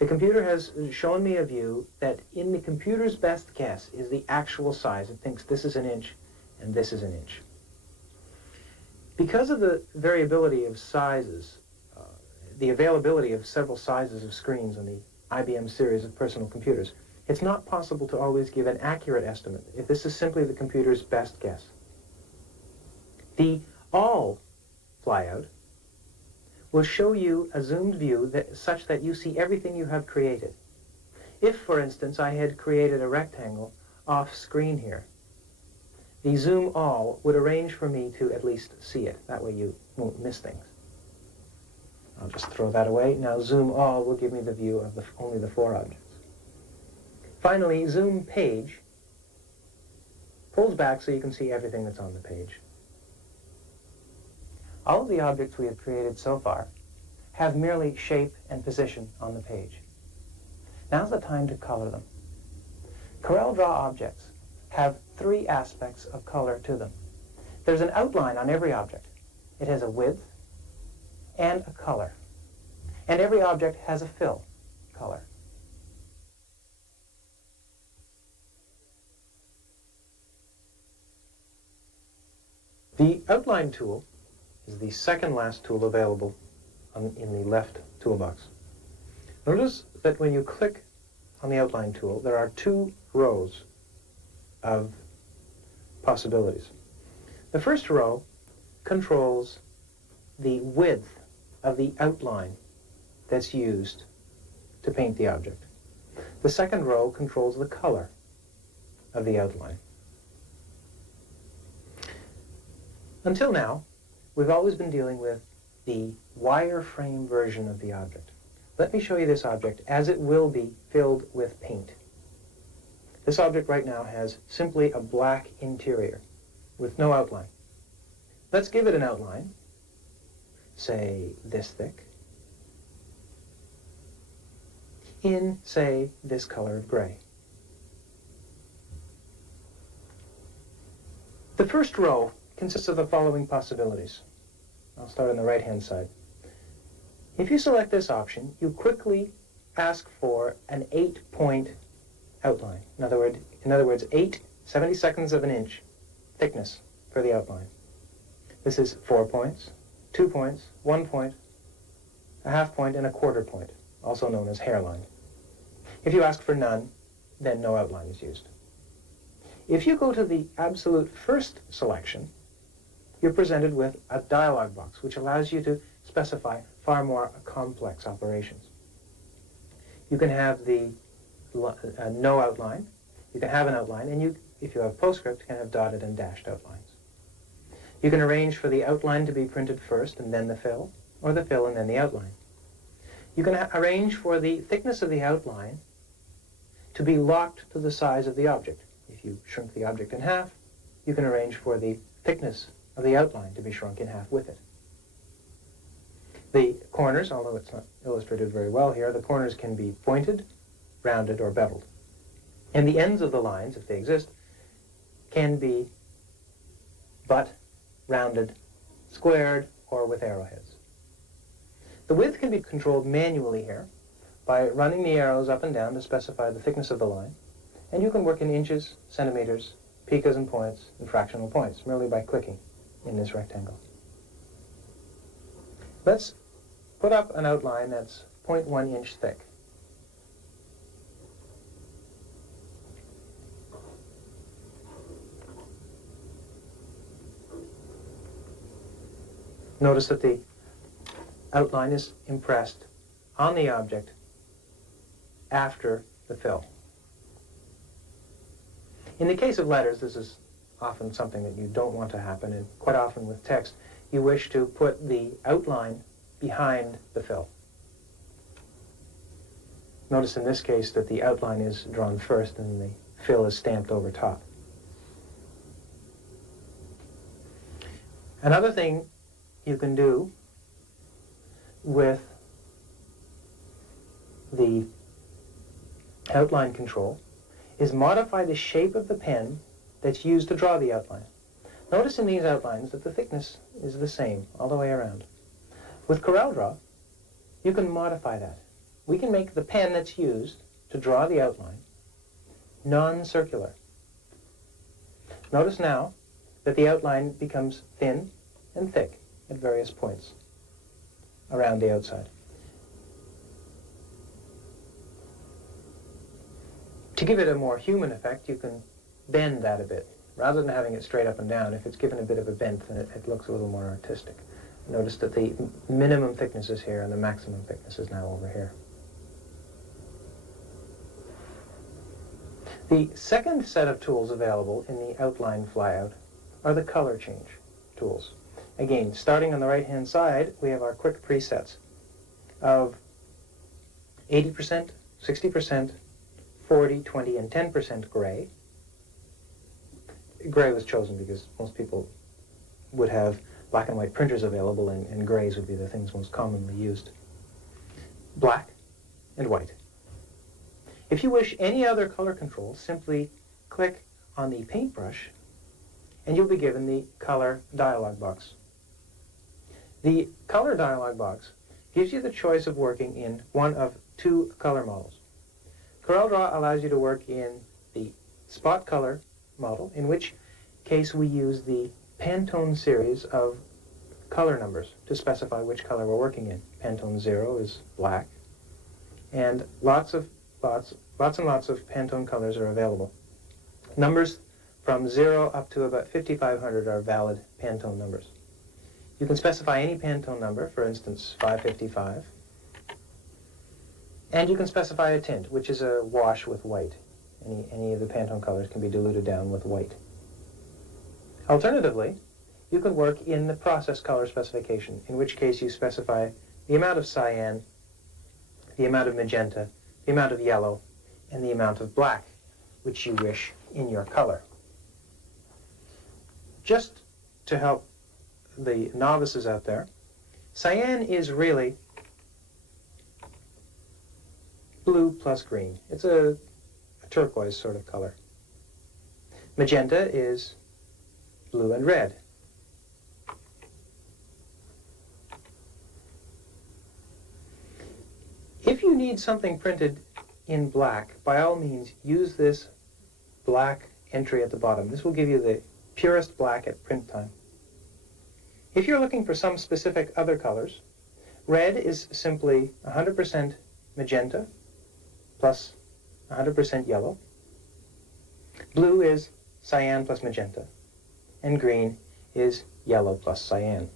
The computer has shown me a view that in the computer's best guess is the actual size. It thinks this is an inch and this is an inch. Because of the variability of sizes, the availability of several sizes of screens on the IBM series of personal computers, it's not possible to always give an accurate estimate if this is simply the computer's best guess. The all flyout will show you a zoomed view such that you see everything you have created. If, for instance, I had created a rectangle off screen here, the zoom all would arrange for me to at least see it. That way you won't miss things. I'll just throw that away. Now zoom all will give me the view of only the 4 objects. Finally, zoom page pulls back so you can see everything that's on the page. All of the objects we have created so far have merely shape and position on the page. Now's the time to color them. Corel Draw objects have 3 aspects of color to them. There's an outline on every object. It has a width and a color. And every object has a fill color. The outline tool is the second last tool available in the left toolbox. Notice that when you click on the outline tool, there are 2 rows of possibilities. The first row controls the width of the outline that's used to paint the object. The second row controls the color of the outline. Until now, we've always been dealing with the wireframe version of the object. Let me show you this object as it will be filled with paint. This object right now has simply a black interior with no outline. Let's give it an outline, say this thick, in, say, this color of gray. The first row consists of the following possibilities. I'll start on the right-hand side. If you select this option, you quickly ask for an 8-point outline. In other words, 8 70-seconds of an inch thickness for the outline. This is 4 points, 2 points, 1 point, a half point, and a quarter point, also known as hairline. If you ask for none, then no outline is used. If you go to the absolute first selection, you're presented with a dialog box which allows you to specify far more complex operations. You can have the no outline. You can have an outline, and you, if you have PostScript, can have dotted and dashed outlines. You can arrange for the outline to be printed first and then the fill, or the fill and then the outline. You can arrange for the thickness of the outline to be locked to the size of the object. If you shrink the object in half, you can arrange for the thickness of the outline to be shrunk in half with it. The corners, although it's not illustrated very well here, the corners can be pointed, rounded, or beveled. And the ends of the lines, if they exist, can be butt, rounded, squared, or with arrowheads. The width can be controlled manually here by running the arrows up and down to specify the thickness of the line, and you can work in inches, centimeters, picas and points, and fractional points, merely by clicking in this rectangle. Let's put up an outline that's 0.1 inch thick. Notice that the outline is impressed on the object after the fill. In the case of letters, this is often something that you don't want to happen, and quite often with text, you wish to put the outline behind the fill. Notice in this case that the outline is drawn first and the fill is stamped over top. Another thing you can do with the outline control is modify the shape of the pen that's used to draw the outline. Notice in these outlines that the thickness is the same all the way around. With Corel Draw, you can modify that. We can make the pen that's used to draw the outline non-circular. Notice now that the outline becomes thin and thick at various points around the outside. To give it a more human effect, you can bend that a bit. Rather than having it straight up and down, if it's given a bit of a bent, then it looks a little more artistic. Notice that the minimum thickness is here and the maximum thickness is now over here. The second set of tools available in the outline flyout are the color change tools. Again, starting on the right-hand side, we have our quick presets of 80%, 60%, 40, 20, and 10% gray. Gray was chosen because most people would have black and white printers available, and grays would be the things most commonly used. Black and white. If you wish any other color control, simply click on the paintbrush and you'll be given the color dialog box. The color dialog box gives you the choice of working in one of two color models. Corel Draw allows you to work in the spot color model, in which case we use the Pantone series of color numbers to specify which color we're working in. Pantone 0 is black, and lots and lots of Pantone colors are available. Numbers from 0 up to about 5,500 are valid Pantone numbers. You can specify any Pantone number, for instance 555, and you can specify a tint, which is a wash with white. Any of the Pantone colors can be diluted down with white. Alternatively, you can work in the process color specification, in which case you specify the amount of cyan, the amount of magenta, the amount of yellow, and the amount of black which you wish in your color. Just to help the novices out there, cyan is really blue plus green. It's a turquoise sort of color. Magenta is blue and red. If you need something printed in black, by all means use this black entry at the bottom. This will give you the purest black at print time. If you're looking for some specific other colors, red is simply 100% magenta plus 100% yellow. Blue is cyan plus magenta, and green is yellow plus cyan.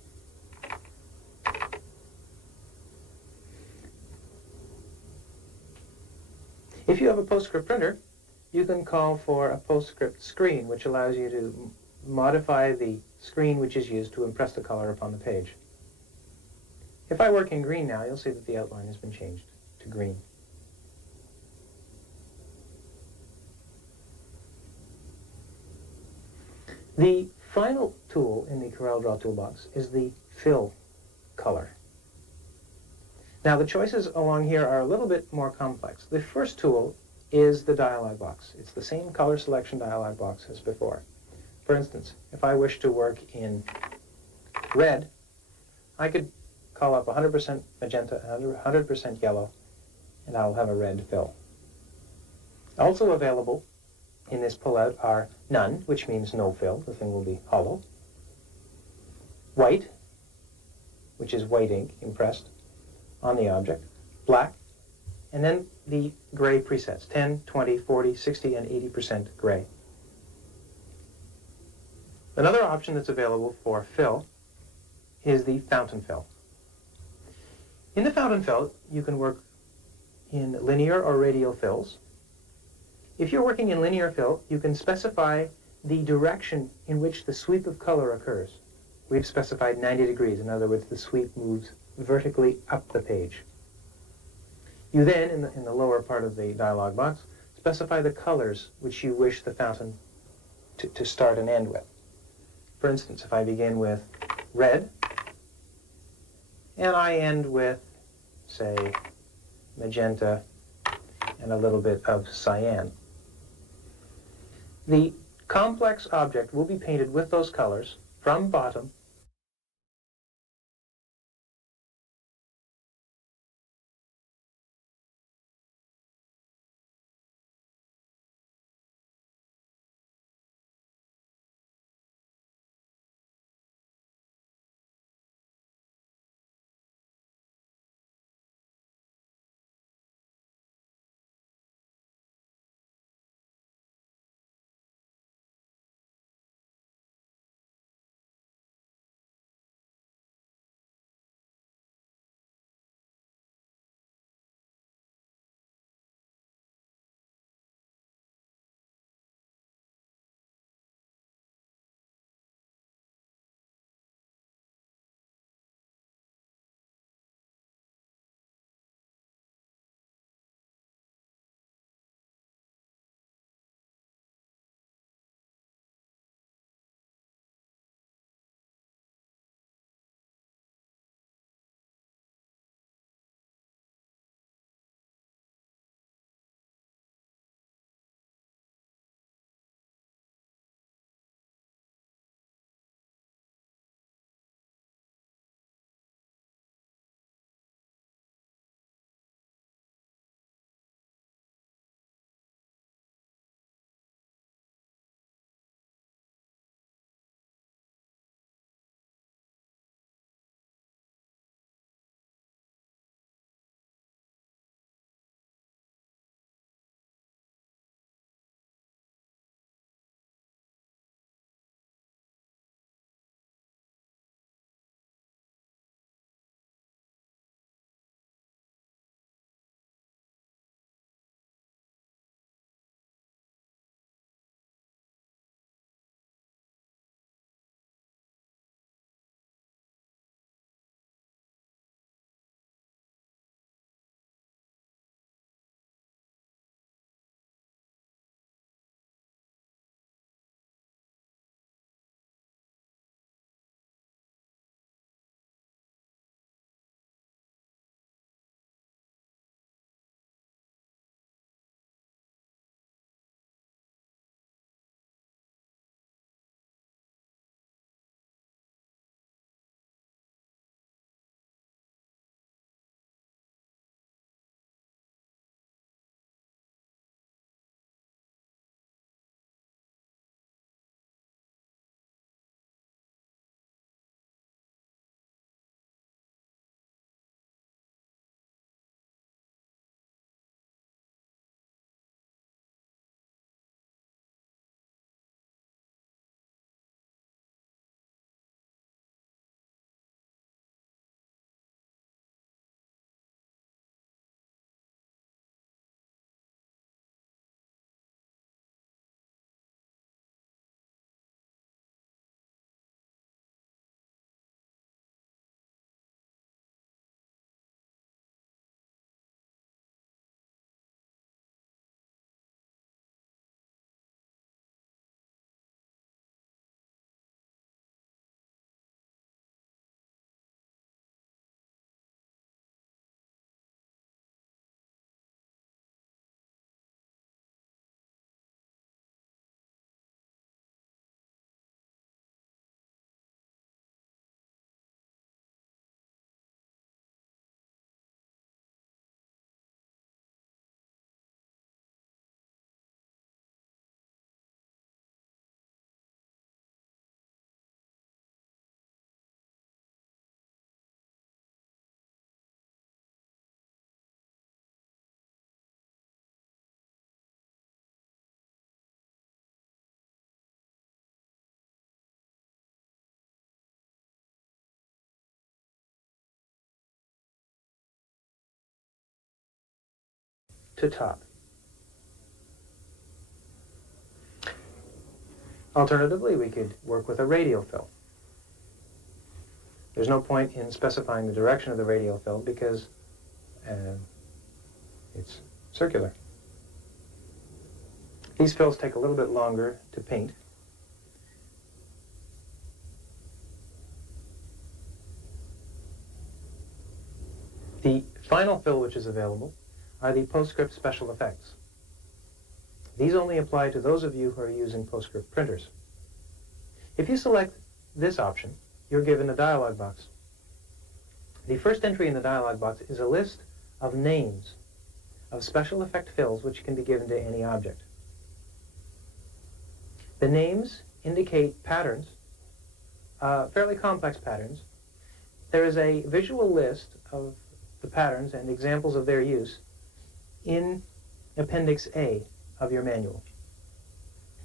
If you have a PostScript printer, you can call for a PostScript screen, which allows you to modify the screen which is used to impress the color upon the page. If I work in green now, you'll see that the outline has been changed to green. The final tool in the Corel Draw toolbox is the fill color. Now the choices along here are a little bit more complex. The first tool is the dialog box. It's the same color selection dialog box as before. For instance, if I wish to work in red, I could call up 100% magenta, 100% yellow, and I'll have a red fill. Also available in this pullout are none, which means no fill, the thing will be hollow, white, which is white ink impressed on the object, black, and then the gray presets, 10, 20, 40, 60, and 80% gray. Another option that's available for fill is the fountain fill. In the fountain fill, you can work in linear or radial fills. If you're working in linear fill, you can specify the direction in which the sweep of color occurs. We've specified 90 degrees. In other words, the sweep moves vertically up the page. You then, in the lower part of the dialog box, specify the colors which you wish the fountain to start and end with. For instance, if I begin with red, and I end with, say, magenta and a little bit of cyan. The complex object will be painted with those colors from bottom to top. Alternatively, we could work with a radial fill. There's no point in specifying the direction of the radial fill because it's circular. These fills take a little bit longer to paint. The final fill which is available are the PostScript special effects. These only apply to those of you who are using PostScript printers. If you select this option, you're given a dialog box. The first entry in the dialog box is a list of names of special effect fills which can be given to any object. The names indicate patterns, fairly complex patterns. There is a visual list of the patterns and examples of their use in Appendix A of your manual.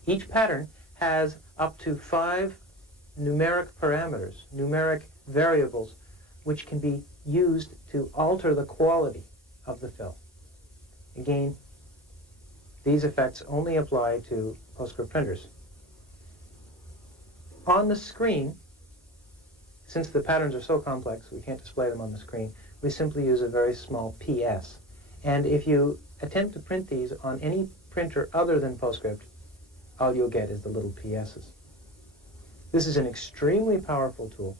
Each pattern has up to 5 numeric parameters, numeric variables, which can be used to alter the quality of the fill. Again, these effects only apply to PostScript printers. On the screen, since the patterns are so complex we can't display them on the screen, we simply use a very small PS. And if you attempt to print these on any printer other than PostScript, all you'll get is the little PSs. This is an extremely powerful tool.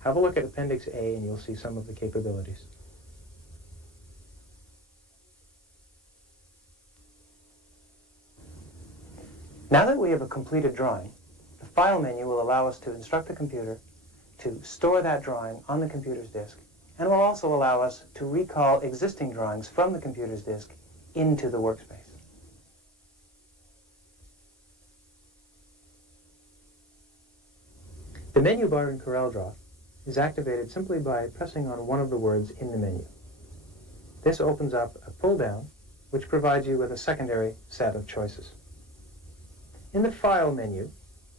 Have a look at Appendix A and you'll see some of the capabilities. Now that we have a completed drawing, the File menu will allow us to instruct the computer to store that drawing on the computer's disk, and will also allow us to recall existing drawings from the computer's disk into the workspace. The menu bar in Corel Draw is activated simply by pressing on one of the words in the menu. This opens up a pull-down which provides you with a secondary set of choices. In the File menu,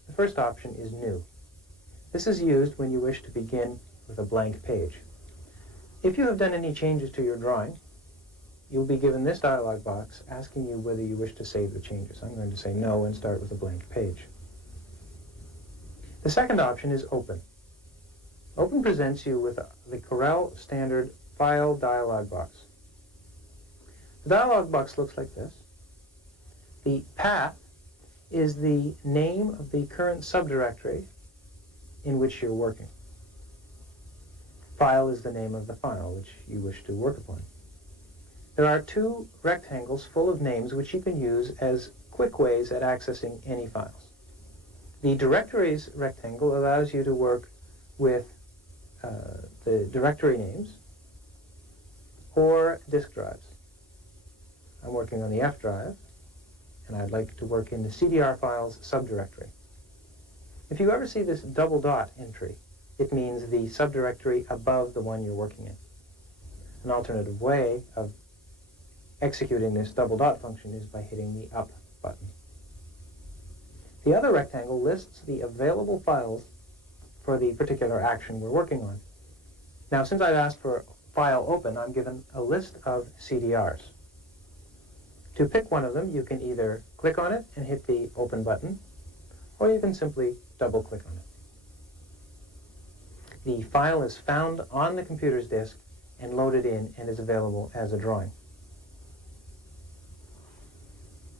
the first option is New. This is used when you wish to begin with a blank page. If you have done any changes to your drawing, you'll be given this dialog box asking you whether you wish to save the changes. I'm going to say no and start with a blank page. The second option is Open. Open presents you with the Corel standard File dialog box. The dialog box looks like this. The path is the name of the current subdirectory in which you're working. File is the name of the file which you wish to work upon. There are 2 rectangles full of names which you can use as quick ways at accessing any files. The Directories rectangle allows you to work with the directory names or disk drives. I'm working on the F drive, and I'd like to work in the CDR files subdirectory. If you ever see this double dot entry, it means the subdirectory above the one you're working in. An alternative way of executing this double dot function is by hitting the up button. The other rectangle lists the available files for the particular action we're working on. Now, since I've asked for File Open, I'm given a list of CDRs. To pick one of them, you can either click on it and hit the Open button, or you can simply double-click on it. The file is found on the computer's disk and loaded in and is available as a drawing.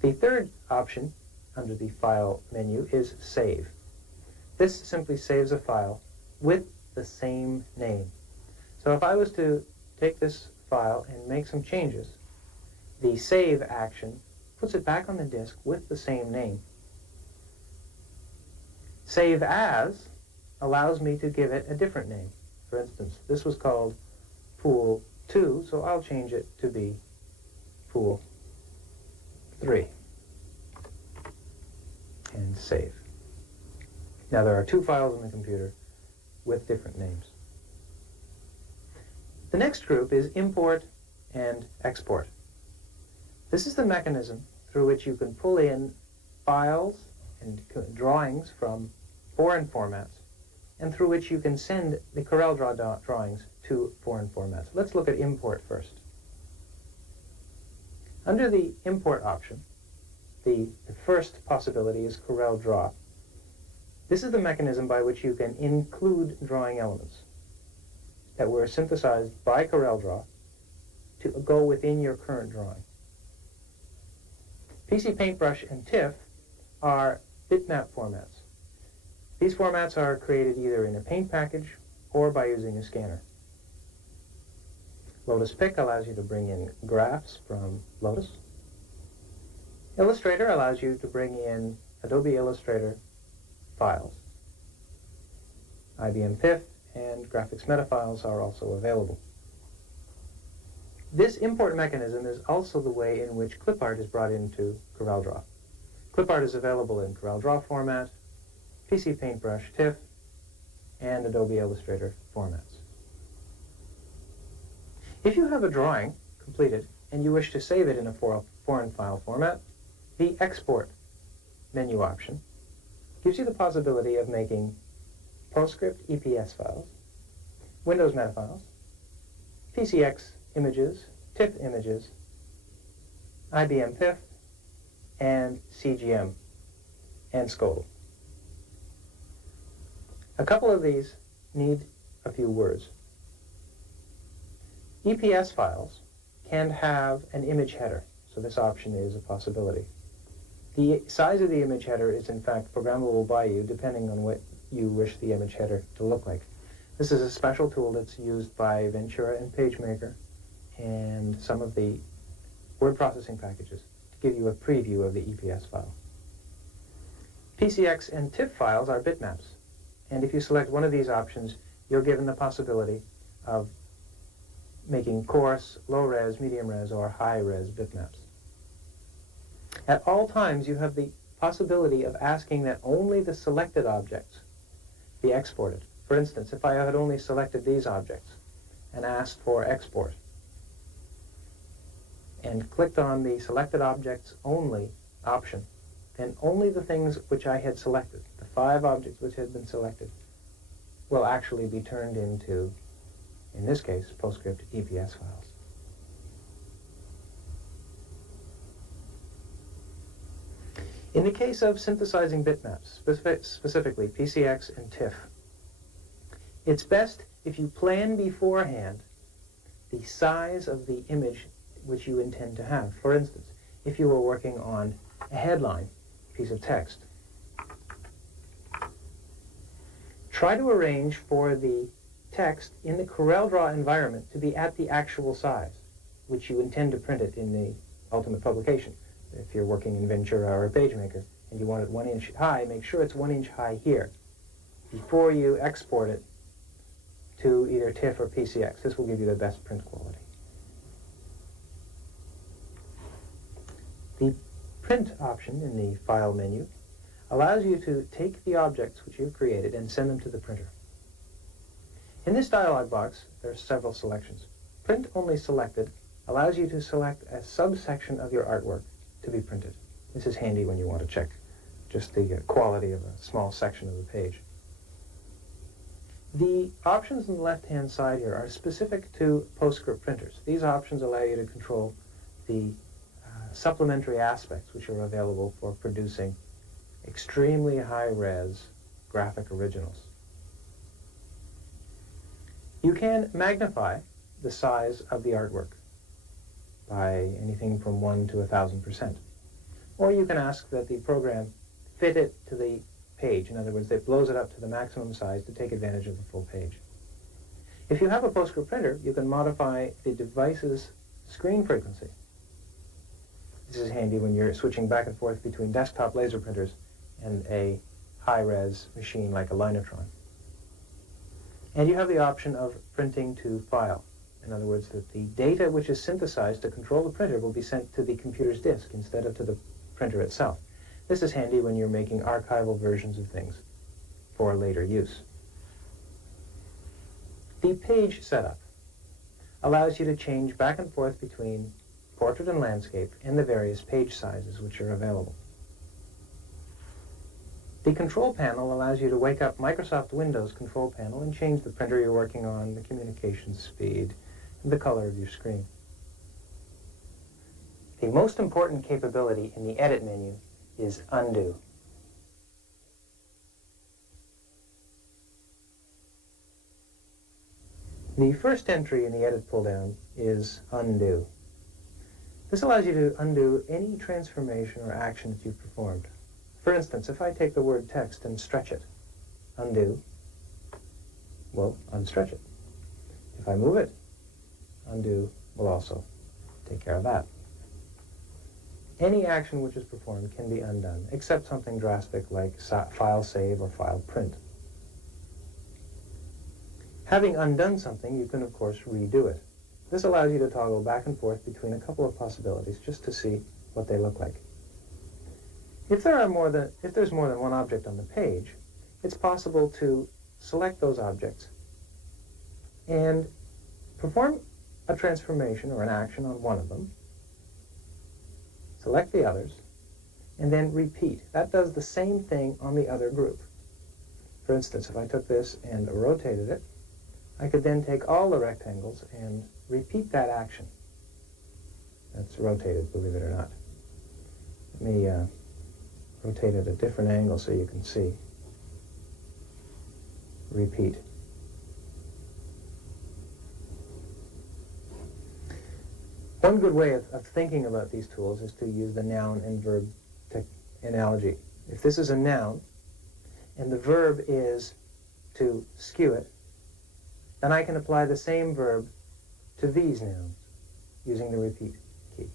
The third option under the File menu is Save. This simply saves a file with the same name. So if I was to take this file and make some changes, the Save action puts it back on the disk with the same name. Save As allows me to give it a different name. For instance, this was called Pool 2, so I'll change it to be Pool 3. And save. Now there are 2 files on the computer with different names. The next group is Import and Export. This is the mechanism through which you can pull in files and drawings from foreign formats, and through which you can send the Corel Draw drawings to foreign formats. Let's look at Import first. Under the import option, the first possibility is Corel Draw. This is the mechanism by which you can include drawing elements that were synthesized by Corel Draw to go within your current drawing. PC Paintbrush and TIFF are bitmap formats. These formats are created either in a paint package or by using a scanner. Lotus Pick allows you to bring in graphs from Lotus. Illustrator allows you to bring in Adobe Illustrator files. IBM PIF and Graphics Meta files are also available. This import mechanism is also the way in which clipart is brought into Corel Draw. Clipart is available in Corel Draw format, PC Paintbrush, TIFF, and Adobe Illustrator formats. If you have a drawing completed and you wish to save it in a foreign file format, the Export menu option gives you the possibility of making PostScript EPS files, Windows Meta files, PCX images, TIFF images, IBM PIF, and CGM, and SCOL. A couple of these need a few words. EPS files can have an image header, so this option is a possibility. The size of the image header is in fact programmable by you depending on what you wish the image header to look like. This is a special tool that's used by Ventura and PageMaker and some of the word processing packages to give you a preview of the EPS file. PCX and TIFF files are bitmaps, and if you select one of these options, you're given the possibility of making coarse, low-res, medium-res, or high-res bitmaps. At all times, you have the possibility of asking that only the selected objects be exported. For instance, if I had only selected these objects and asked for export, and clicked on the Selected Objects Only option, then only the things which I had selected, the 5 objects which had been selected, will actually be turned into, in this case, PostScript EPS files. In the case of synthesizing bitmaps, specifically PCX and TIFF, it's best if you plan beforehand the size of the image which you intend to have. For instance, if you were working on a headline piece of text, try to arrange for the text in the Corel Draw environment to be at the actual size which you intend to print it in the ultimate publication. If you're working in Ventura or PageMaker and you want it 1 inch high, make sure it's 1 inch high here before you export it to either TIFF or PCX. This will give you the best print quality. The print option in the File menu allows you to take the objects which you've created and send them to the printer. In this dialog box, there are several selections. Print Only Selected allows you to select a subsection of your artwork to be printed. This is handy when you want to check just the quality of a small section of the page. The options on the left-hand side here are specific to PostScript printers. These options allow you to control the supplementary aspects which are available for producing extremely high-res graphic originals. You can magnify the size of the artwork by anything from 1 to 1,000%. Or you can ask that the program fit it to the page. In other words, it blows it up to the maximum size to take advantage of the full page. If you have a PostScript printer, you can modify the device's screen frequency. This is handy when you're switching back and forth between desktop laser printers and a high-res machine like a Linotron. And you have the option of printing to file. In other words, that the data which is synthesized to control the printer will be sent to the computer's disk instead of to the printer itself. This is handy when you're making archival versions of things for later use. The page setup allows you to change back and forth between portrait and landscape and the various page sizes which are available. The control panel allows you to wake up Microsoft Windows control panel and change the printer you're working on, the communication speed, and the color of your screen. The most important capability in the Edit menu is Undo. The first entry in the Edit pull-down is Undo. This allows you to undo any transformation or action that you've performed. For instance, if I take the word text and stretch it, undo will unstretch it. If I move it, undo will also take care of that. Any action which is performed can be undone, except something drastic like file save or file print. Having undone something, you can of course redo it. This allows you to toggle back and forth between a couple of possibilities just to see what they look like. If there's more than one object on the page, it's possible to select those objects and perform a transformation or an action on one of them, select the others, and then repeat. That does the same thing on the other group. For instance, if I took this and rotated it, I could then take all the rectangles and repeat that action. That's rotated, believe it or not. Let me rotate at a different angle so you can see. Repeat. One good way of thinking about these tools is to use the noun and verb analogy. If this is a noun and the verb is to skew it, then I can apply the same verb to these nouns using the repeat key.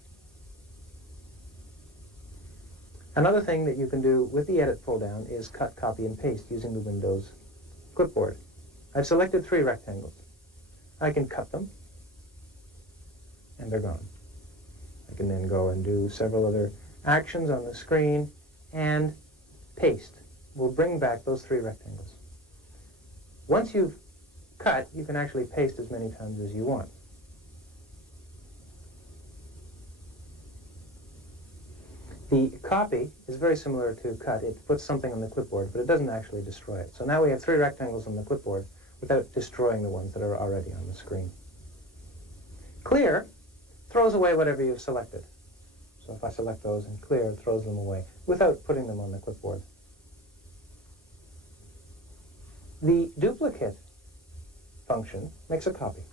Another thing that you can do with the Edit pull-down is cut, copy, and paste using the Windows clipboard. I've selected 3 rectangles. I can cut them, and they're gone. I can then go and do several other actions on the screen, and paste will bring back those 3 rectangles. Once you've cut, you can actually paste as many times as you want. The copy is very similar to cut. It puts something on the clipboard, but it doesn't actually destroy it. So now we have 3 rectangles on the clipboard without destroying the ones that are already on the screen. Clear throws away whatever you've selected. So if I select those and clear, it throws them away without putting them on the clipboard. The duplicate function makes a copy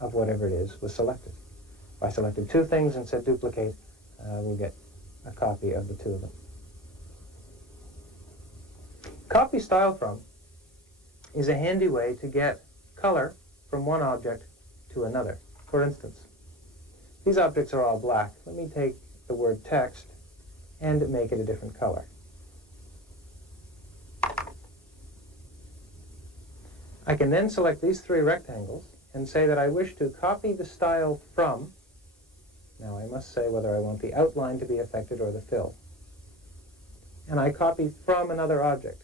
of whatever it is was selected. If I selected 2 things and said duplicate, we'll get a copy of the 2 of them. Copy style from is a handy way to get color from one object to another. For instance, these objects are all black. Let me take the word text and make it a different color. I can then select these 3 rectangles and say that I wish to copy the style from. Now I must say whether I want the outline to be affected or the fill. And I copy from another object.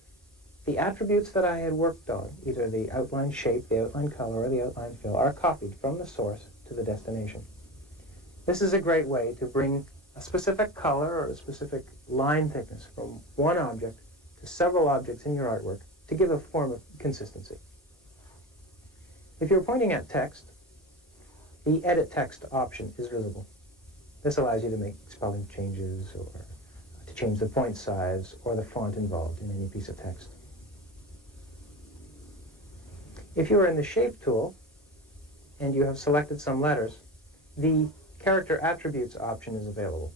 The attributes that I had worked on, either the outline shape, the outline color, or the outline fill, are copied from the source to the destination. This is a great way to bring a specific color or a specific line thickness from one object to several objects in your artwork to give a form of consistency. If you're pointing at text, the Edit Text option is visible. This allows you to make spelling changes or to change the point size or the font involved in any piece of text. If you are in the Shape tool and you have selected some letters, the Character Attributes option is available,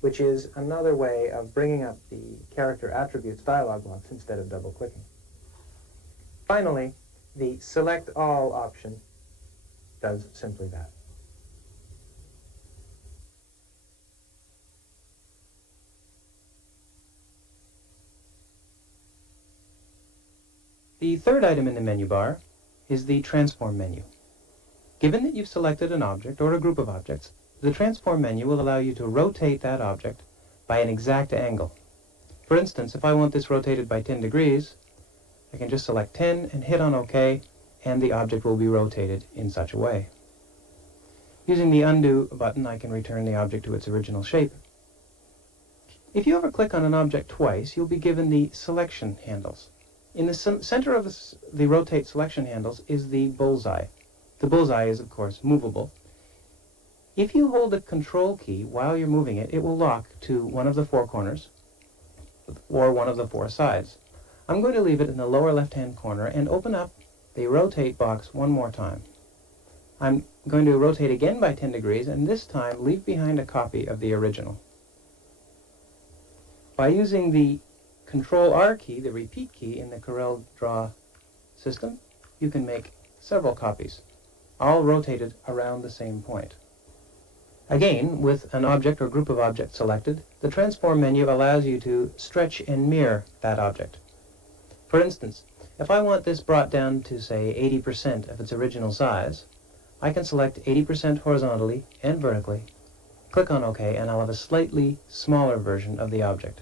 which is another way of bringing up the Character Attributes dialog box instead of double-clicking. Finally, the Select All option does simply that. The third item in the menu bar is the Transform menu. Given that you've selected an object or a group of objects, the Transform menu will allow you to rotate that object by an exact angle. For instance, if I want this rotated by 10 degrees, I can just select 10 and hit on OK, and the object will be rotated in such a way. Using the Undo button, I can return the object to its original shape. If you ever click on an object twice, you'll be given the selection handles. In the center of the rotate selection handles is the bullseye. The bullseye is, of course, movable. If you hold the Control key while you're moving it, it will lock to one of the four corners or one of the four sides. I'm going to leave it in the lower left-hand corner and open up the Rotate box one more time. I'm going to rotate again by 10 degrees and this time leave behind a copy of the original. By using the Control-R key, the repeat key in the Corel Draw system, you can make several copies, all rotated around the same point. Again, with an object or group of objects selected, the Transform menu allows you to stretch and mirror that object. For instance, if I want this brought down to, say, 80% of its original size, I can select 80% horizontally and vertically, click on OK, and I'll have a slightly smaller version of the object.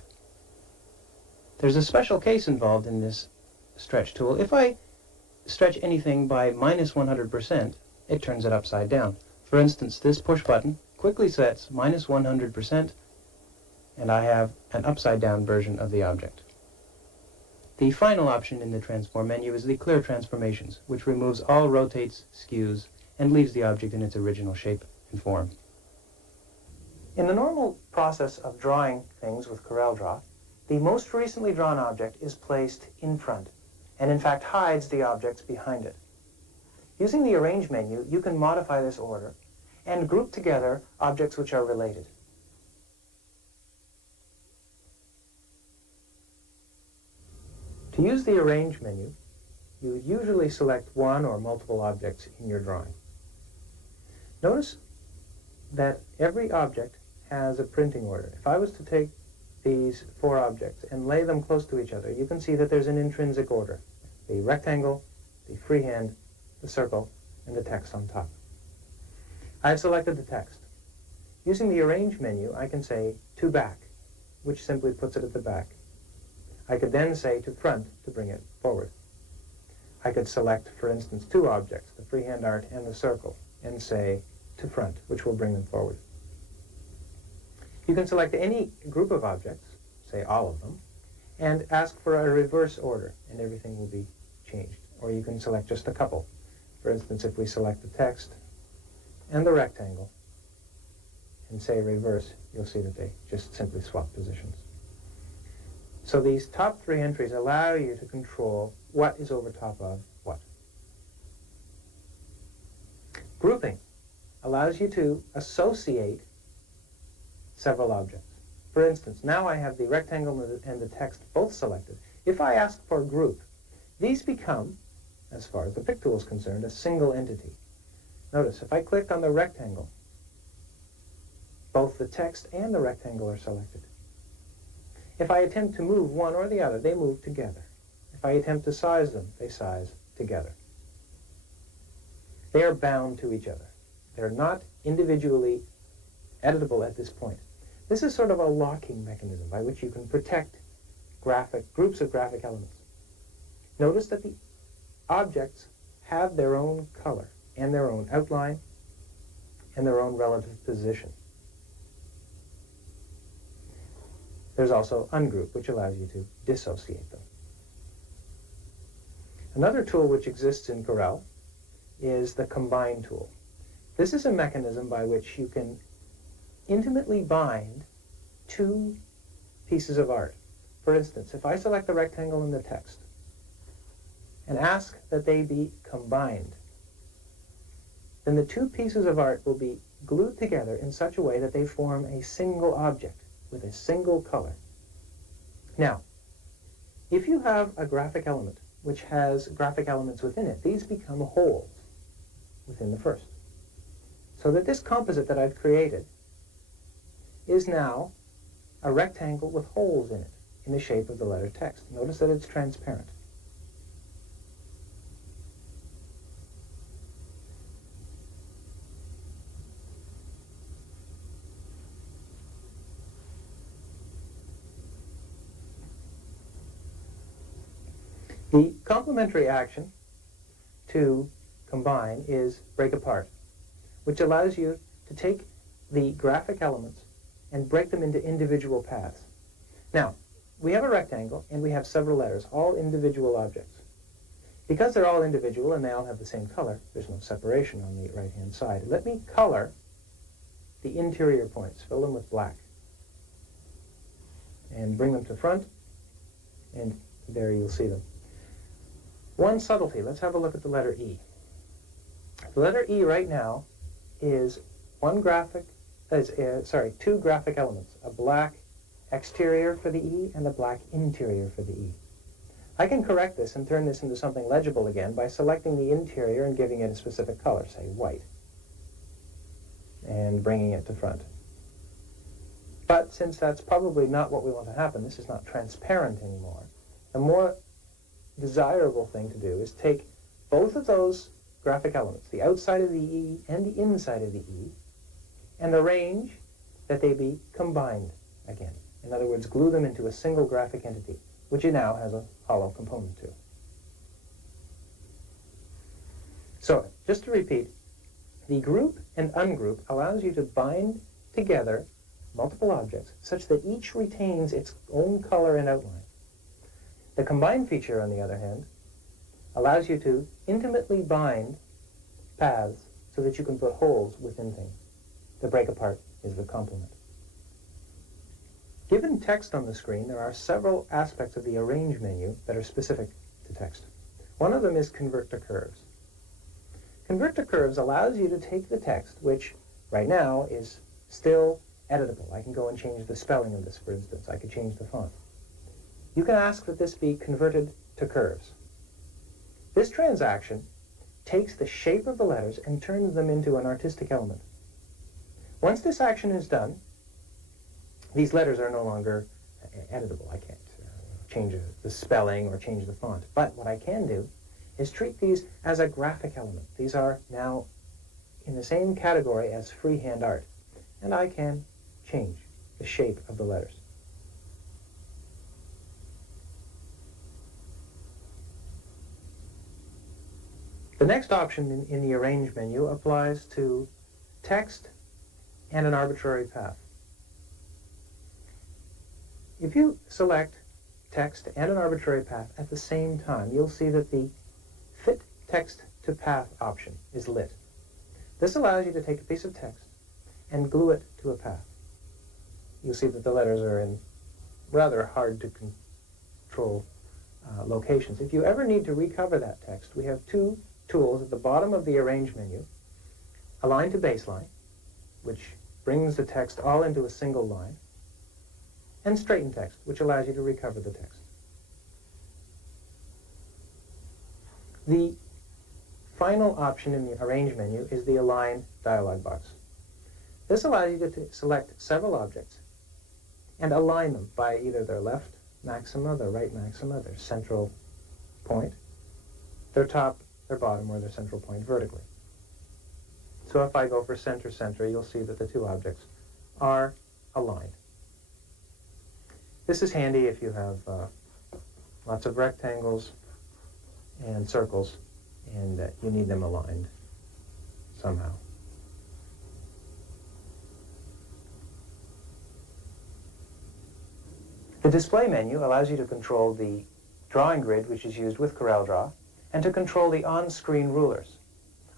There's a special case involved in this stretch tool. If I stretch anything by minus 100%, it turns it upside down. For instance, this push button quickly sets minus 100%, and I have an upside-down version of the object. The final option in the Transform menu is the Clear Transformations, which removes all rotates, skews, and leaves the object in its original shape and form. In the normal process of drawing things with Corel Draw, the most recently drawn object is placed in front, and in fact hides the objects behind it. Using the Arrange menu, you can modify this order and group together objects which are related. To use the Arrange menu, you would usually select one or multiple objects in your drawing. Notice that every object has a printing order. If I was to take these four objects and lay them close to each other, you can see that there's an intrinsic order. The rectangle, the freehand, the circle, and the text on top. I've selected the text. Using the Arrange menu, I can say to back, which simply puts it at the back. I could then say to front to bring it forward. I could select, for instance, two objects, the freehand art and the circle, and say to front, which will bring them forward. You can select any group of objects, say all of them, and ask for a reverse order, and everything will be changed. Or you can select just a couple. For instance, if we select the text and the rectangle and say reverse, you'll see that they just simply swap positions. So these top three entries allow you to control what is over top of what. Grouping allows you to associate several objects. For instance, now I have the rectangle and the text both selected. If I ask for a group, these become, as far as the pick tool is concerned, a single entity. Notice, if I click on the rectangle, both the text and the rectangle are selected. If I attempt to move one or the other, they move together. If I attempt to size them, they size together. They are bound to each other. They're not individually editable at this point. This is sort of a locking mechanism by which you can protect groups of graphic elements. Notice that the objects have their own color and their own outline and their own relative position. There's also ungroup, which allows you to dissociate them. Another tool which exists in Corel is the Combine tool. This is a mechanism by which you can intimately bind two pieces of art. For instance, if I select the rectangle and the text and ask that they be combined, then the two pieces of art will be glued together in such a way that they form a single object with a single color. Now, if you have a graphic element which has graphic elements within it, these become holes within the first. So that this composite that I've created is now a rectangle with holes in it in the shape of the letter text. Notice that it's transparent. The complementary action to combine is break apart, which allows you to take the graphic elements and break them into individual paths. Now, we have a rectangle and we have several letters, all individual objects. Because they're all individual and they all have the same color, there's no separation on the right-hand side. Let me color the interior points, fill them with black, and bring them to front, and there you'll see them. One subtlety, let's have a look at the letter E. The letter E right now is two graphic elements, a black exterior for the E and a black interior for the E. I can correct this and turn this into something legible again by selecting the interior and giving it a specific color, say white, and bringing it to front. But since that's probably not what we want to happen, this is not transparent anymore, the more desirable thing to do is take both of those graphic elements, the outside of the E and the inside of the E, and arrange that they be combined again. In other words, glue them into a single graphic entity, which it now has a hollow component to. So, just to repeat, the group and ungroup allows you to bind together multiple objects such that each retains its own color and outline. The combine feature, on the other hand, allows you to intimately bind paths so that you can put holes within things. The break apart is the complement. Given text on the screen, there are several aspects of the Arrange menu that are specific to text. One of them is Convert to Curves. Convert to Curves allows you to take the text, which right now is still editable. I can go and change the spelling of this, for instance. I could change the font. You can ask that this be converted to curves. This transaction takes the shape of the letters and turns them into an artistic element. Once this action is done, these letters are no longer editable. I can't change the spelling or change the font. But what I can do is treat these as a graphic element. These are now in the same category as freehand art. And I can change the shape of the letters. The next option in the Arrange menu applies to text and an arbitrary path. If you select text and an arbitrary path at the same time, you'll see that the Fit Text to Path option is lit. This allows you to take a piece of text and glue it to a path. You'll see that the letters are in rather hard to control locations. If you ever need to recover that text, we have two tools at the bottom of the Arrange menu: Align to Baseline, which brings the text all into a single line, and Straighten Text, which allows you to recover the text. The final option in the Arrange menu is the Align dialog box. This allows you to select several objects and align them by either their left maxima, their right maxima, their central point, their top, their bottom, or their central point vertically. So if I go for center, you'll see that the two objects are aligned. This is handy if you have lots of rectangles and circles and you need them aligned somehow. The Display menu allows you to control the drawing grid, which is used with Corel Draw, and to control the on-screen rulers.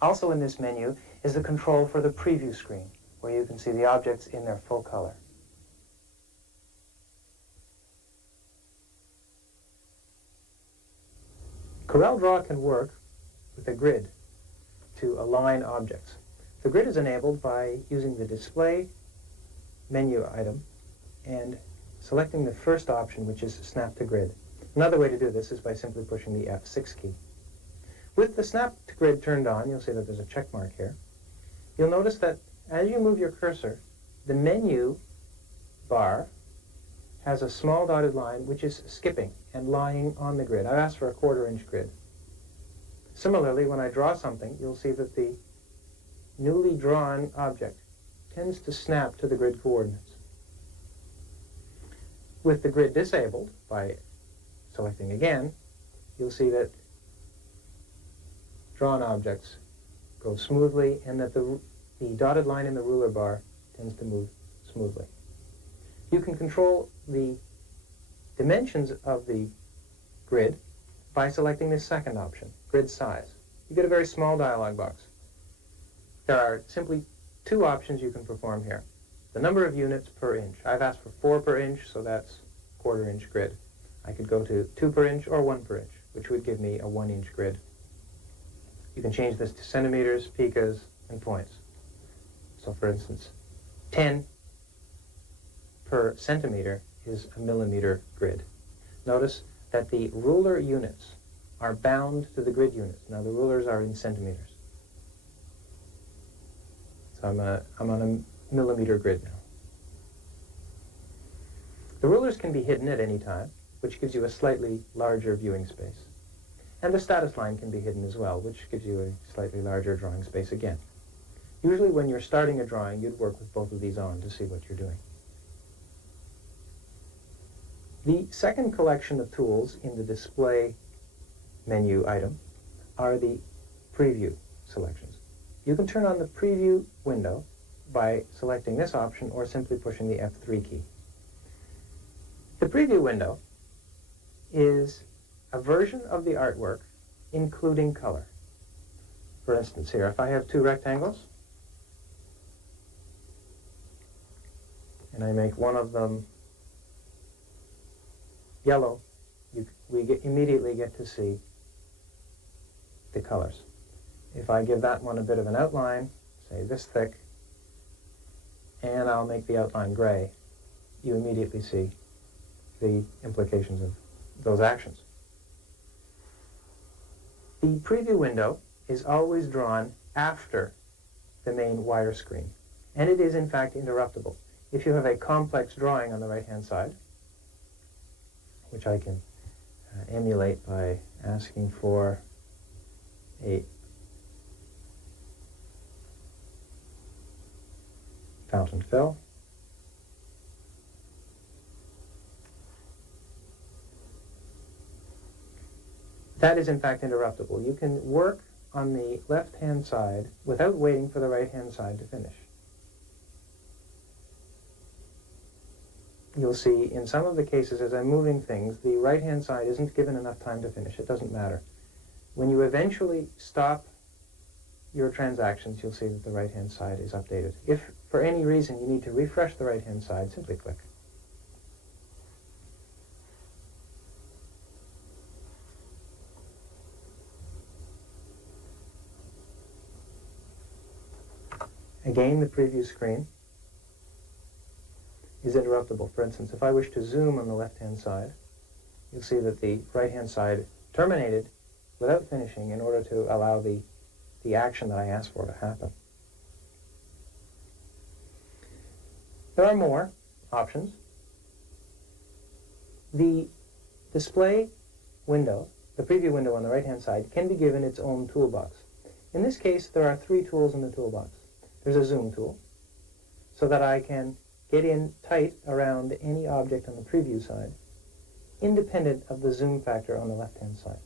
Also in this menu is the control for the preview screen, where you can see the objects in their full color. Corel Draw can work with a grid to align objects. The grid is enabled by using the Display menu item and selecting the first option, which is Snap to Grid. Another way to do this is by simply pushing the F6 key. With the Snap to Grid turned on, you'll see that there's a check mark here. You'll notice that as you move your cursor, the menu bar has a small dotted line which is skipping and lying on the grid. I've asked for a 1/4-inch grid. Similarly, when I draw something, you'll see that the newly drawn object tends to snap to the grid coordinates. With the grid disabled, by selecting again, you'll see that drawn objects go smoothly and that the dotted line in the ruler bar tends to move smoothly. You can control the dimensions of the grid by selecting the second option, Grid Size. You get a very small dialog box. There are simply two options you can perform here. The number of units per inch. I've asked for 4 per inch, so that's quarter-inch grid. I could go to 2 per inch or 1 per inch, which would give me a 1-inch grid. You can change this to centimeters, picas, and points. So for instance, 10 per centimeter is a millimeter grid. Notice that the ruler units are bound to the grid units. Now the rulers are in centimeters. So I'm on a millimeter grid now. The rulers can be hidden at any time, which gives you a slightly larger viewing space. And the status line can be hidden as well, which gives you a slightly larger drawing space again. Usually when you're starting a drawing, you'd work with both of these on to see what you're doing. The second collection of tools in the display menu item are the preview selections. You can turn on the preview window by selecting this option or simply pushing the F3 key. The preview window is a version of the artwork including color. For instance here, if I have 2 rectangles and I make one of them yellow, we immediately get to see the colors. If I give that one a bit of an outline, say this thick, and I'll make the outline gray, you immediately see the implications of those actions. The preview window is always drawn after the main wire screen, and it is in fact interruptible. If you have a complex drawing on the right-hand side, which I can emulate by asking for a fountain fill. That is in fact interruptible. You can work on the left-hand side without waiting for the right-hand side to finish. You'll see in some of the cases as I'm moving things, the right-hand side isn't given enough time to finish. It doesn't matter. When you eventually stop your transactions, you'll see that the right-hand side is updated. If for any reason you need to refresh the right-hand side, simply click. Again, the preview screen is interruptible. For instance, if I wish to zoom on the left-hand side, you'll see that the right-hand side terminated without finishing in order to allow the action that I asked for to happen. There are more options. The display window, the preview window on the right-hand side, can be given its own toolbox. In this case, there are 3 tools in the toolbox. There's a zoom tool, so that I can get in tight around any object on the preview side, independent of the zoom factor on the left-hand side.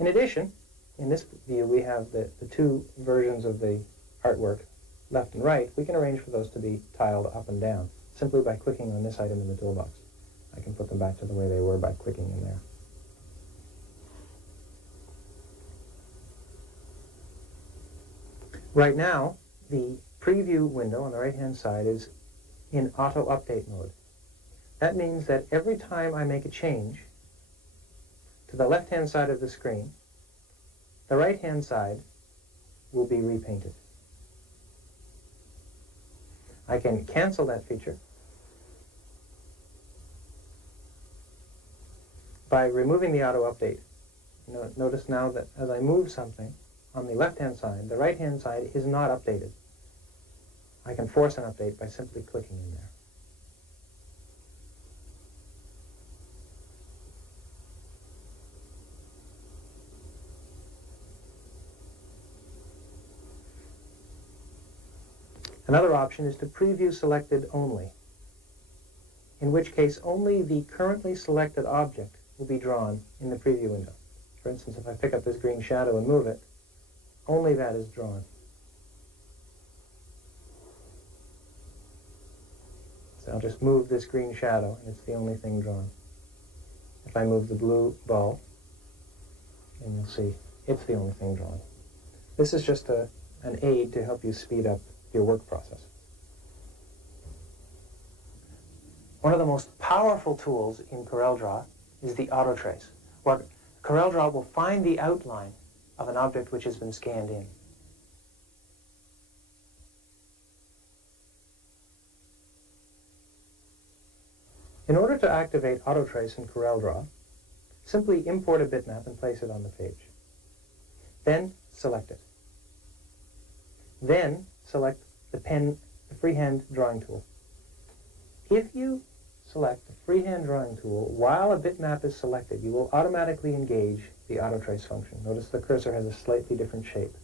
In addition, in this view, we have the 2 versions of the artwork, left and right. We can arrange for those to be tiled up and down, simply by clicking on this item in the toolbox. I can put them back to the way they were by clicking in there. Right now, the preview window on the right-hand side is in auto-update mode. That means that every time I make a change to the left-hand side of the screen, the right-hand side will be repainted. I can cancel that feature by removing the auto-update. Notice now that as I move something on the left-hand side, the right-hand side is not updated. I can force an update by simply clicking in there. Another option is to preview selected only, in which case only the currently selected object will be drawn in the preview window. For instance, if I pick up this green shadow and move it, only that is drawn. So I'll just move this green shadow, and it's the only thing drawn. If I move the blue ball, and you'll see it's the only thing drawn. This is just an aid to help you speed up your work process. One of the most powerful tools in Corel Draw is the auto trace, where Corel Draw will find the outline of an object which has been scanned in. In order to activate auto trace in Corel Draw, simply import a bitmap and place it on the page. Then select it. Then select the freehand drawing tool. If you select the freehand drawing tool while a bitmap is selected, you will automatically engage the auto trace function. Notice the cursor has a slightly different shape.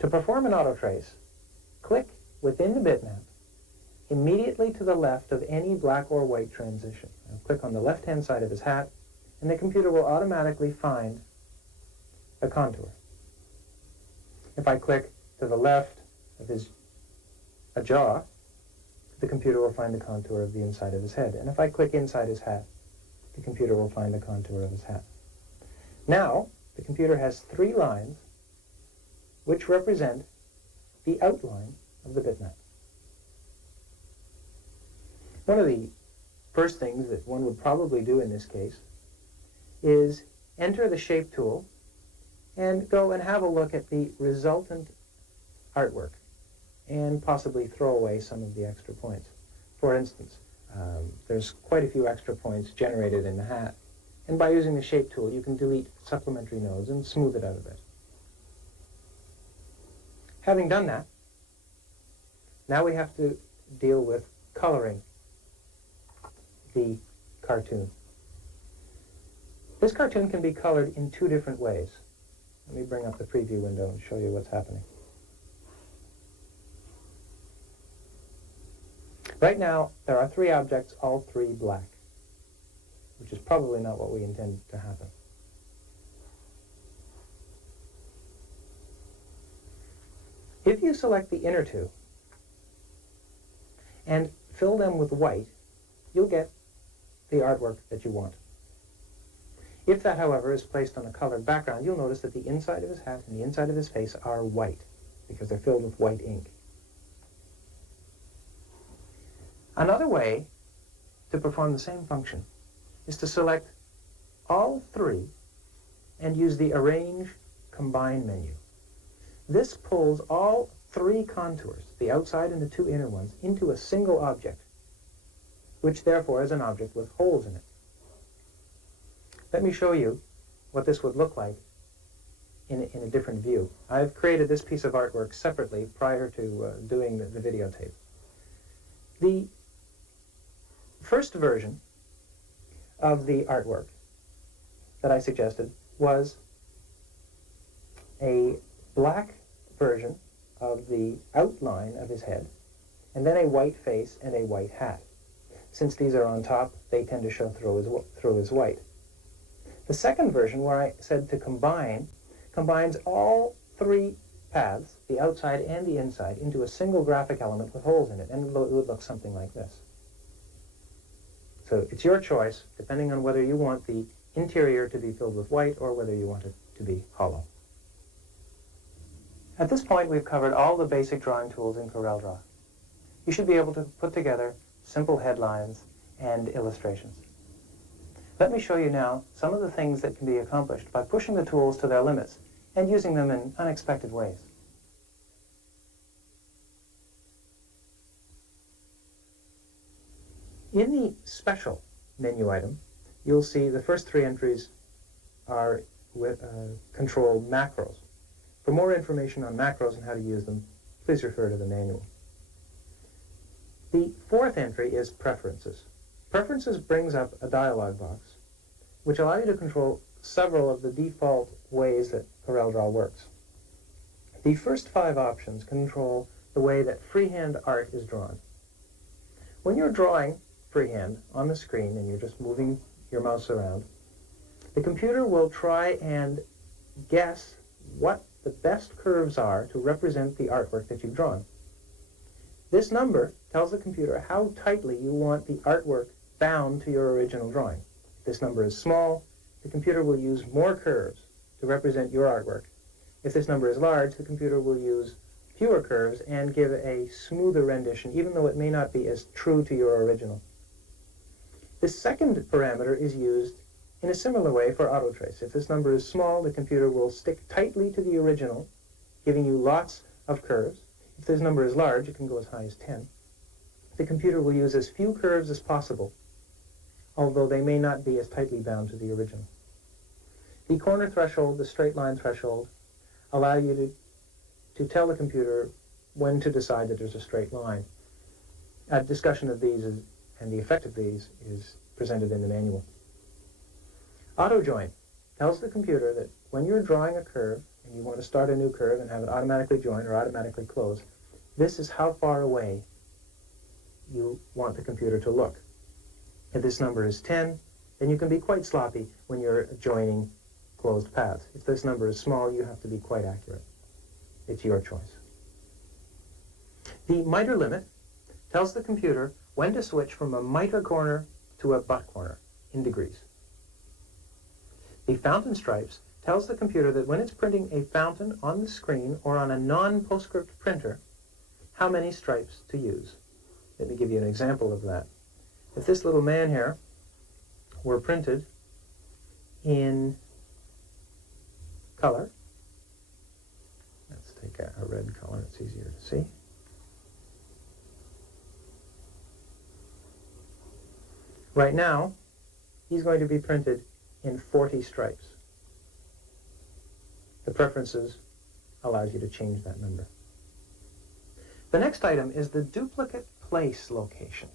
To perform an auto trace, click within the bitmap immediately to the left of any black or white transition. Now click on the left-hand side of his hat, and the computer will automatically find a contour. If I click to the left of a jaw, the computer will find the contour of the inside of his head. And if I click inside his hat, the computer will find the contour of his hat. Now, the computer has 3 lines which represent the outline of the bitmap. One of the first things that one would probably do in this case is enter the shape tool and go and have a look at the resultant artwork and possibly throw away some of the extra points. For instance, there's quite a few extra points generated in the hat, and by using the shape tool you can delete supplementary nodes and smooth it out a bit. Having done that, now we have to deal with coloring the cartoon. This cartoon can be colored in 2 different ways. Let me bring up the preview window and show you what's happening. Right now, there are 3 objects, all 3 black, which is probably not what we intended to happen. If you select the inner 2 and fill them with white, you'll get the artwork that you want. If that, however, is placed on a colored background, you'll notice that the inside of his hat and the inside of his face are white because they're filled with white ink. Another way to perform the same function is to select all 3 and use the Arrange Combine menu. This pulls all 3 contours, the outside and the 2 inner ones, into a single object, which therefore is an object with holes in it. Let me show you what this would look like in a different view. I've created this piece of artwork separately prior to doing the videotape. The first version of the artwork that I suggested was a black version of the outline of his head, and then a white face and a white hat. Since these are on top, they tend to show through as white. The second version, where I said to combine, combines all 3 paths, the outside and the inside, into a single graphic element with holes in it, and it would look something like this. So it's your choice, depending on whether you want the interior to be filled with white or whether you want it to be hollow. At this point, we've covered all the basic drawing tools in Corel Draw. You should be able to put together simple headlines and illustrations. Let me show you now some of the things that can be accomplished by pushing the tools to their limits and using them in unexpected ways. In the Special menu item, you'll see the first 3 entries are control macros. For more information on macros and how to use them, please refer to the manual. The 4th entry is Preferences. Preferences brings up a dialog box which allow you to control several of the default ways that Corel Draw works. The first 5 options control the way that freehand art is drawn. When you're drawing freehand on the screen and you're just moving your mouse around, the computer will try and guess what the best curves are to represent the artwork that you've drawn. This number tells the computer how tightly you want the artwork bound to your original drawing. If this number is small, the computer will use more curves to represent your artwork. If this number is large, the computer will use fewer curves and give a smoother rendition, even though it may not be as true to your original. This second parameter is used in a similar way for auto trace. If this number is small, the computer will stick tightly to the original, giving you lots of curves. If this number is large, it can go as high as 10. The computer will use as few curves as possible, although they may not be as tightly bound to the original. The corner threshold, the straight line threshold, allow you to tell the computer when to decide that there's a straight line. A discussion of these and the effect of these is presented in the manual. Auto join tells the computer that when you're drawing a curve and you want to start a new curve and have it automatically join or automatically close, this is how far away you want the computer to look. If this number is 10, then you can be quite sloppy when you're joining closed paths. If this number is small, you have to be quite accurate. It's your choice. The miter limit tells the computer when to switch from a miter corner to a butt corner in degrees. The fountain stripes tells the computer that when it's printing a fountain on the screen or on a non-PostScript printer, how many stripes to use. Let me give you an example of that. If this little man here were printed in color, let's take a red color, it's easier to see. Right now, he's going to be printed in 40 stripes. The preferences allows you to change that number. The next item is the duplicate place location.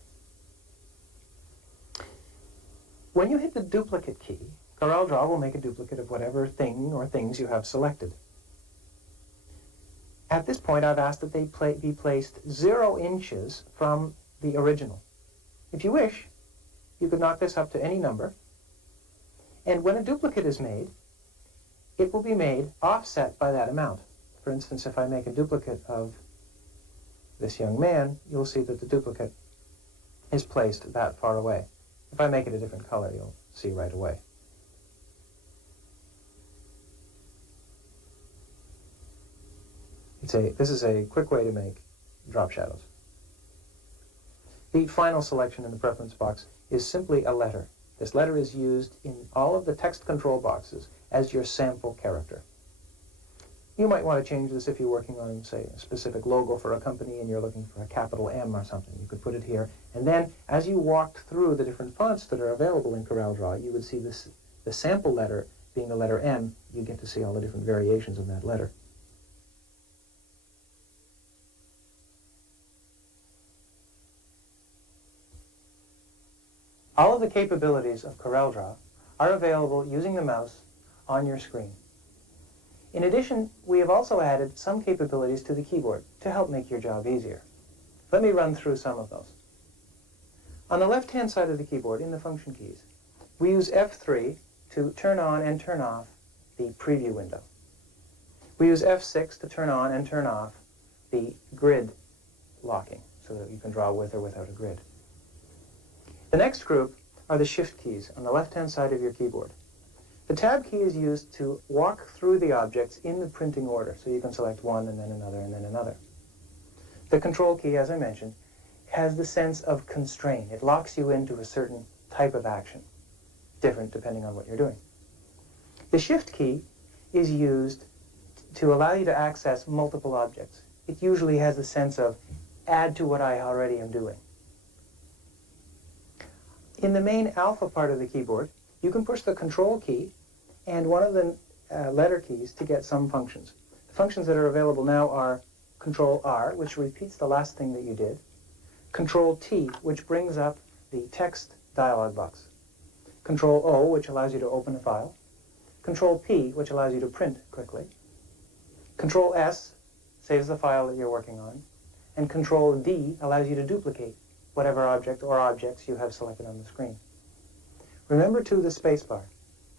When you hit the duplicate key, Corel Draw will make a duplicate of whatever thing or things you have selected. At this point, I've asked that they be placed 0 inches from the original. If you wish, you could knock this up to any number, and when a duplicate is made, it will be made offset by that amount. For instance, if I make a duplicate of this young man, you'll see that the duplicate is placed that far away. If I make it a different color, you'll see right away. This is a quick way to make drop shadows. The final selection in the preference box is simply a letter. This letter is used in all of the text control boxes as your sample character. You might want to change this if you're working on, say, a specific logo for a company and you're looking for a capital M or something. You could put it here. And then, as you walked through the different fonts that are available in Corel Draw, you would see the sample letter being the letter M. You get to see all the different variations of that letter. All of the capabilities of Corel Draw are available using the mouse on your screen. In addition, we have also added some capabilities to the keyboard to help make your job easier. Let me run through some of those. On the left-hand side of the keyboard, in the function keys, we use F3 to turn on and turn off the preview window. We use F6 to turn on and turn off the grid locking, so that you can draw with or without a grid. The next group are the shift keys on the left-hand side of your keyboard. The tab key is used to walk through the objects in the printing order, so you can select one and then another and then another. The control key, as I mentioned, has the sense of constraint. It locks you into a certain type of action, different depending on what you're doing. The shift key is used to allow you to access multiple objects. It usually has the sense of add to what I already am doing. In the main alpha part of the keyboard, you can push the control key and one of the letter keys to get some functions. The functions that are available now are Control R, which repeats the last thing that you did, Control T, which brings up the text dialog box, Control O, which allows you to open a file, Control P, which allows you to print quickly, Control S saves the file that you're working on, and Control D allows you to duplicate whatever object or objects you have selected on the screen. Remember, too, the spacebar.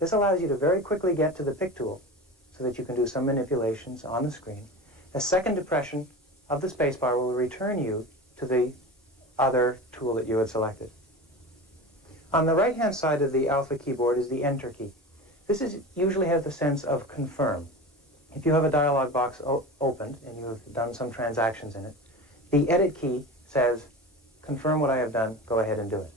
This allows you to very quickly get to the pick tool so that you can do some manipulations on the screen. A second depression of the spacebar will return you to the other tool that you had selected. On the right-hand side of the alpha keyboard is the Enter key. This usually has the sense of confirm. If you have a dialog box opened and you have done some transactions in it, the Edit key says, confirm what I have done, go ahead and do it.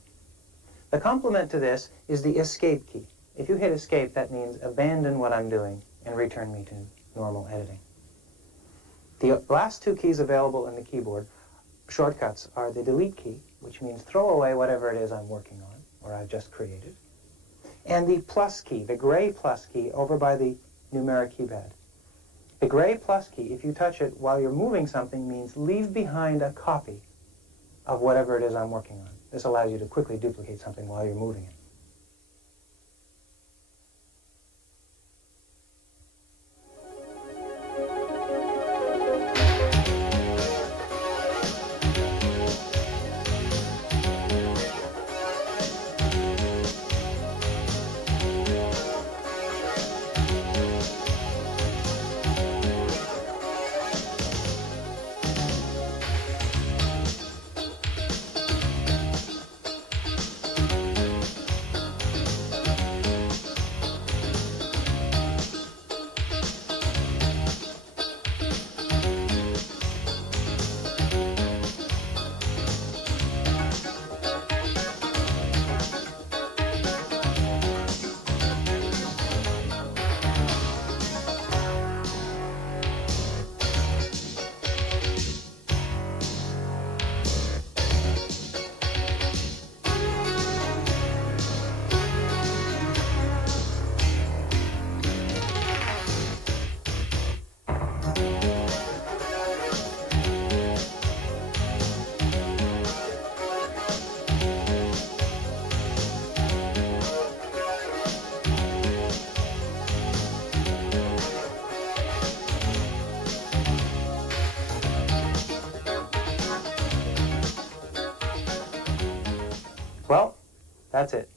The complement to this is the Escape key. If you hit Escape, that means abandon what I'm doing and return me to normal editing. The last two keys available in the keyboard, shortcuts, are the Delete key, which means throw away whatever it is I'm working on or I've just created, and the plus key, the gray plus key over by the numeric keypad. The gray plus key, if you touch it while you're moving something, means leave behind a copy of whatever it is I'm working on. This allows you to quickly duplicate something while you're moving it. Well, that's it.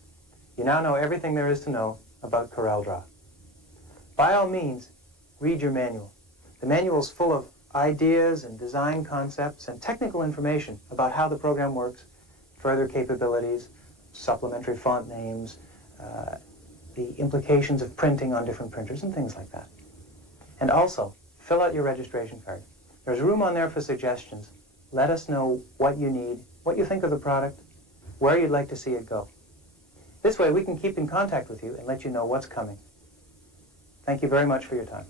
You now know everything there is to know about Corel Draw. By all means, read your manual. The manual is full of ideas and design concepts and technical information about how the program works, further capabilities, supplementary font names, the implications of printing on different printers and things like that. And also, fill out your registration card. There's room on there for suggestions. Let us know what you need, what you think of the product, where you'd like to see it go. This way we can keep in contact with you and let you know what's coming. Thank you very much for your time.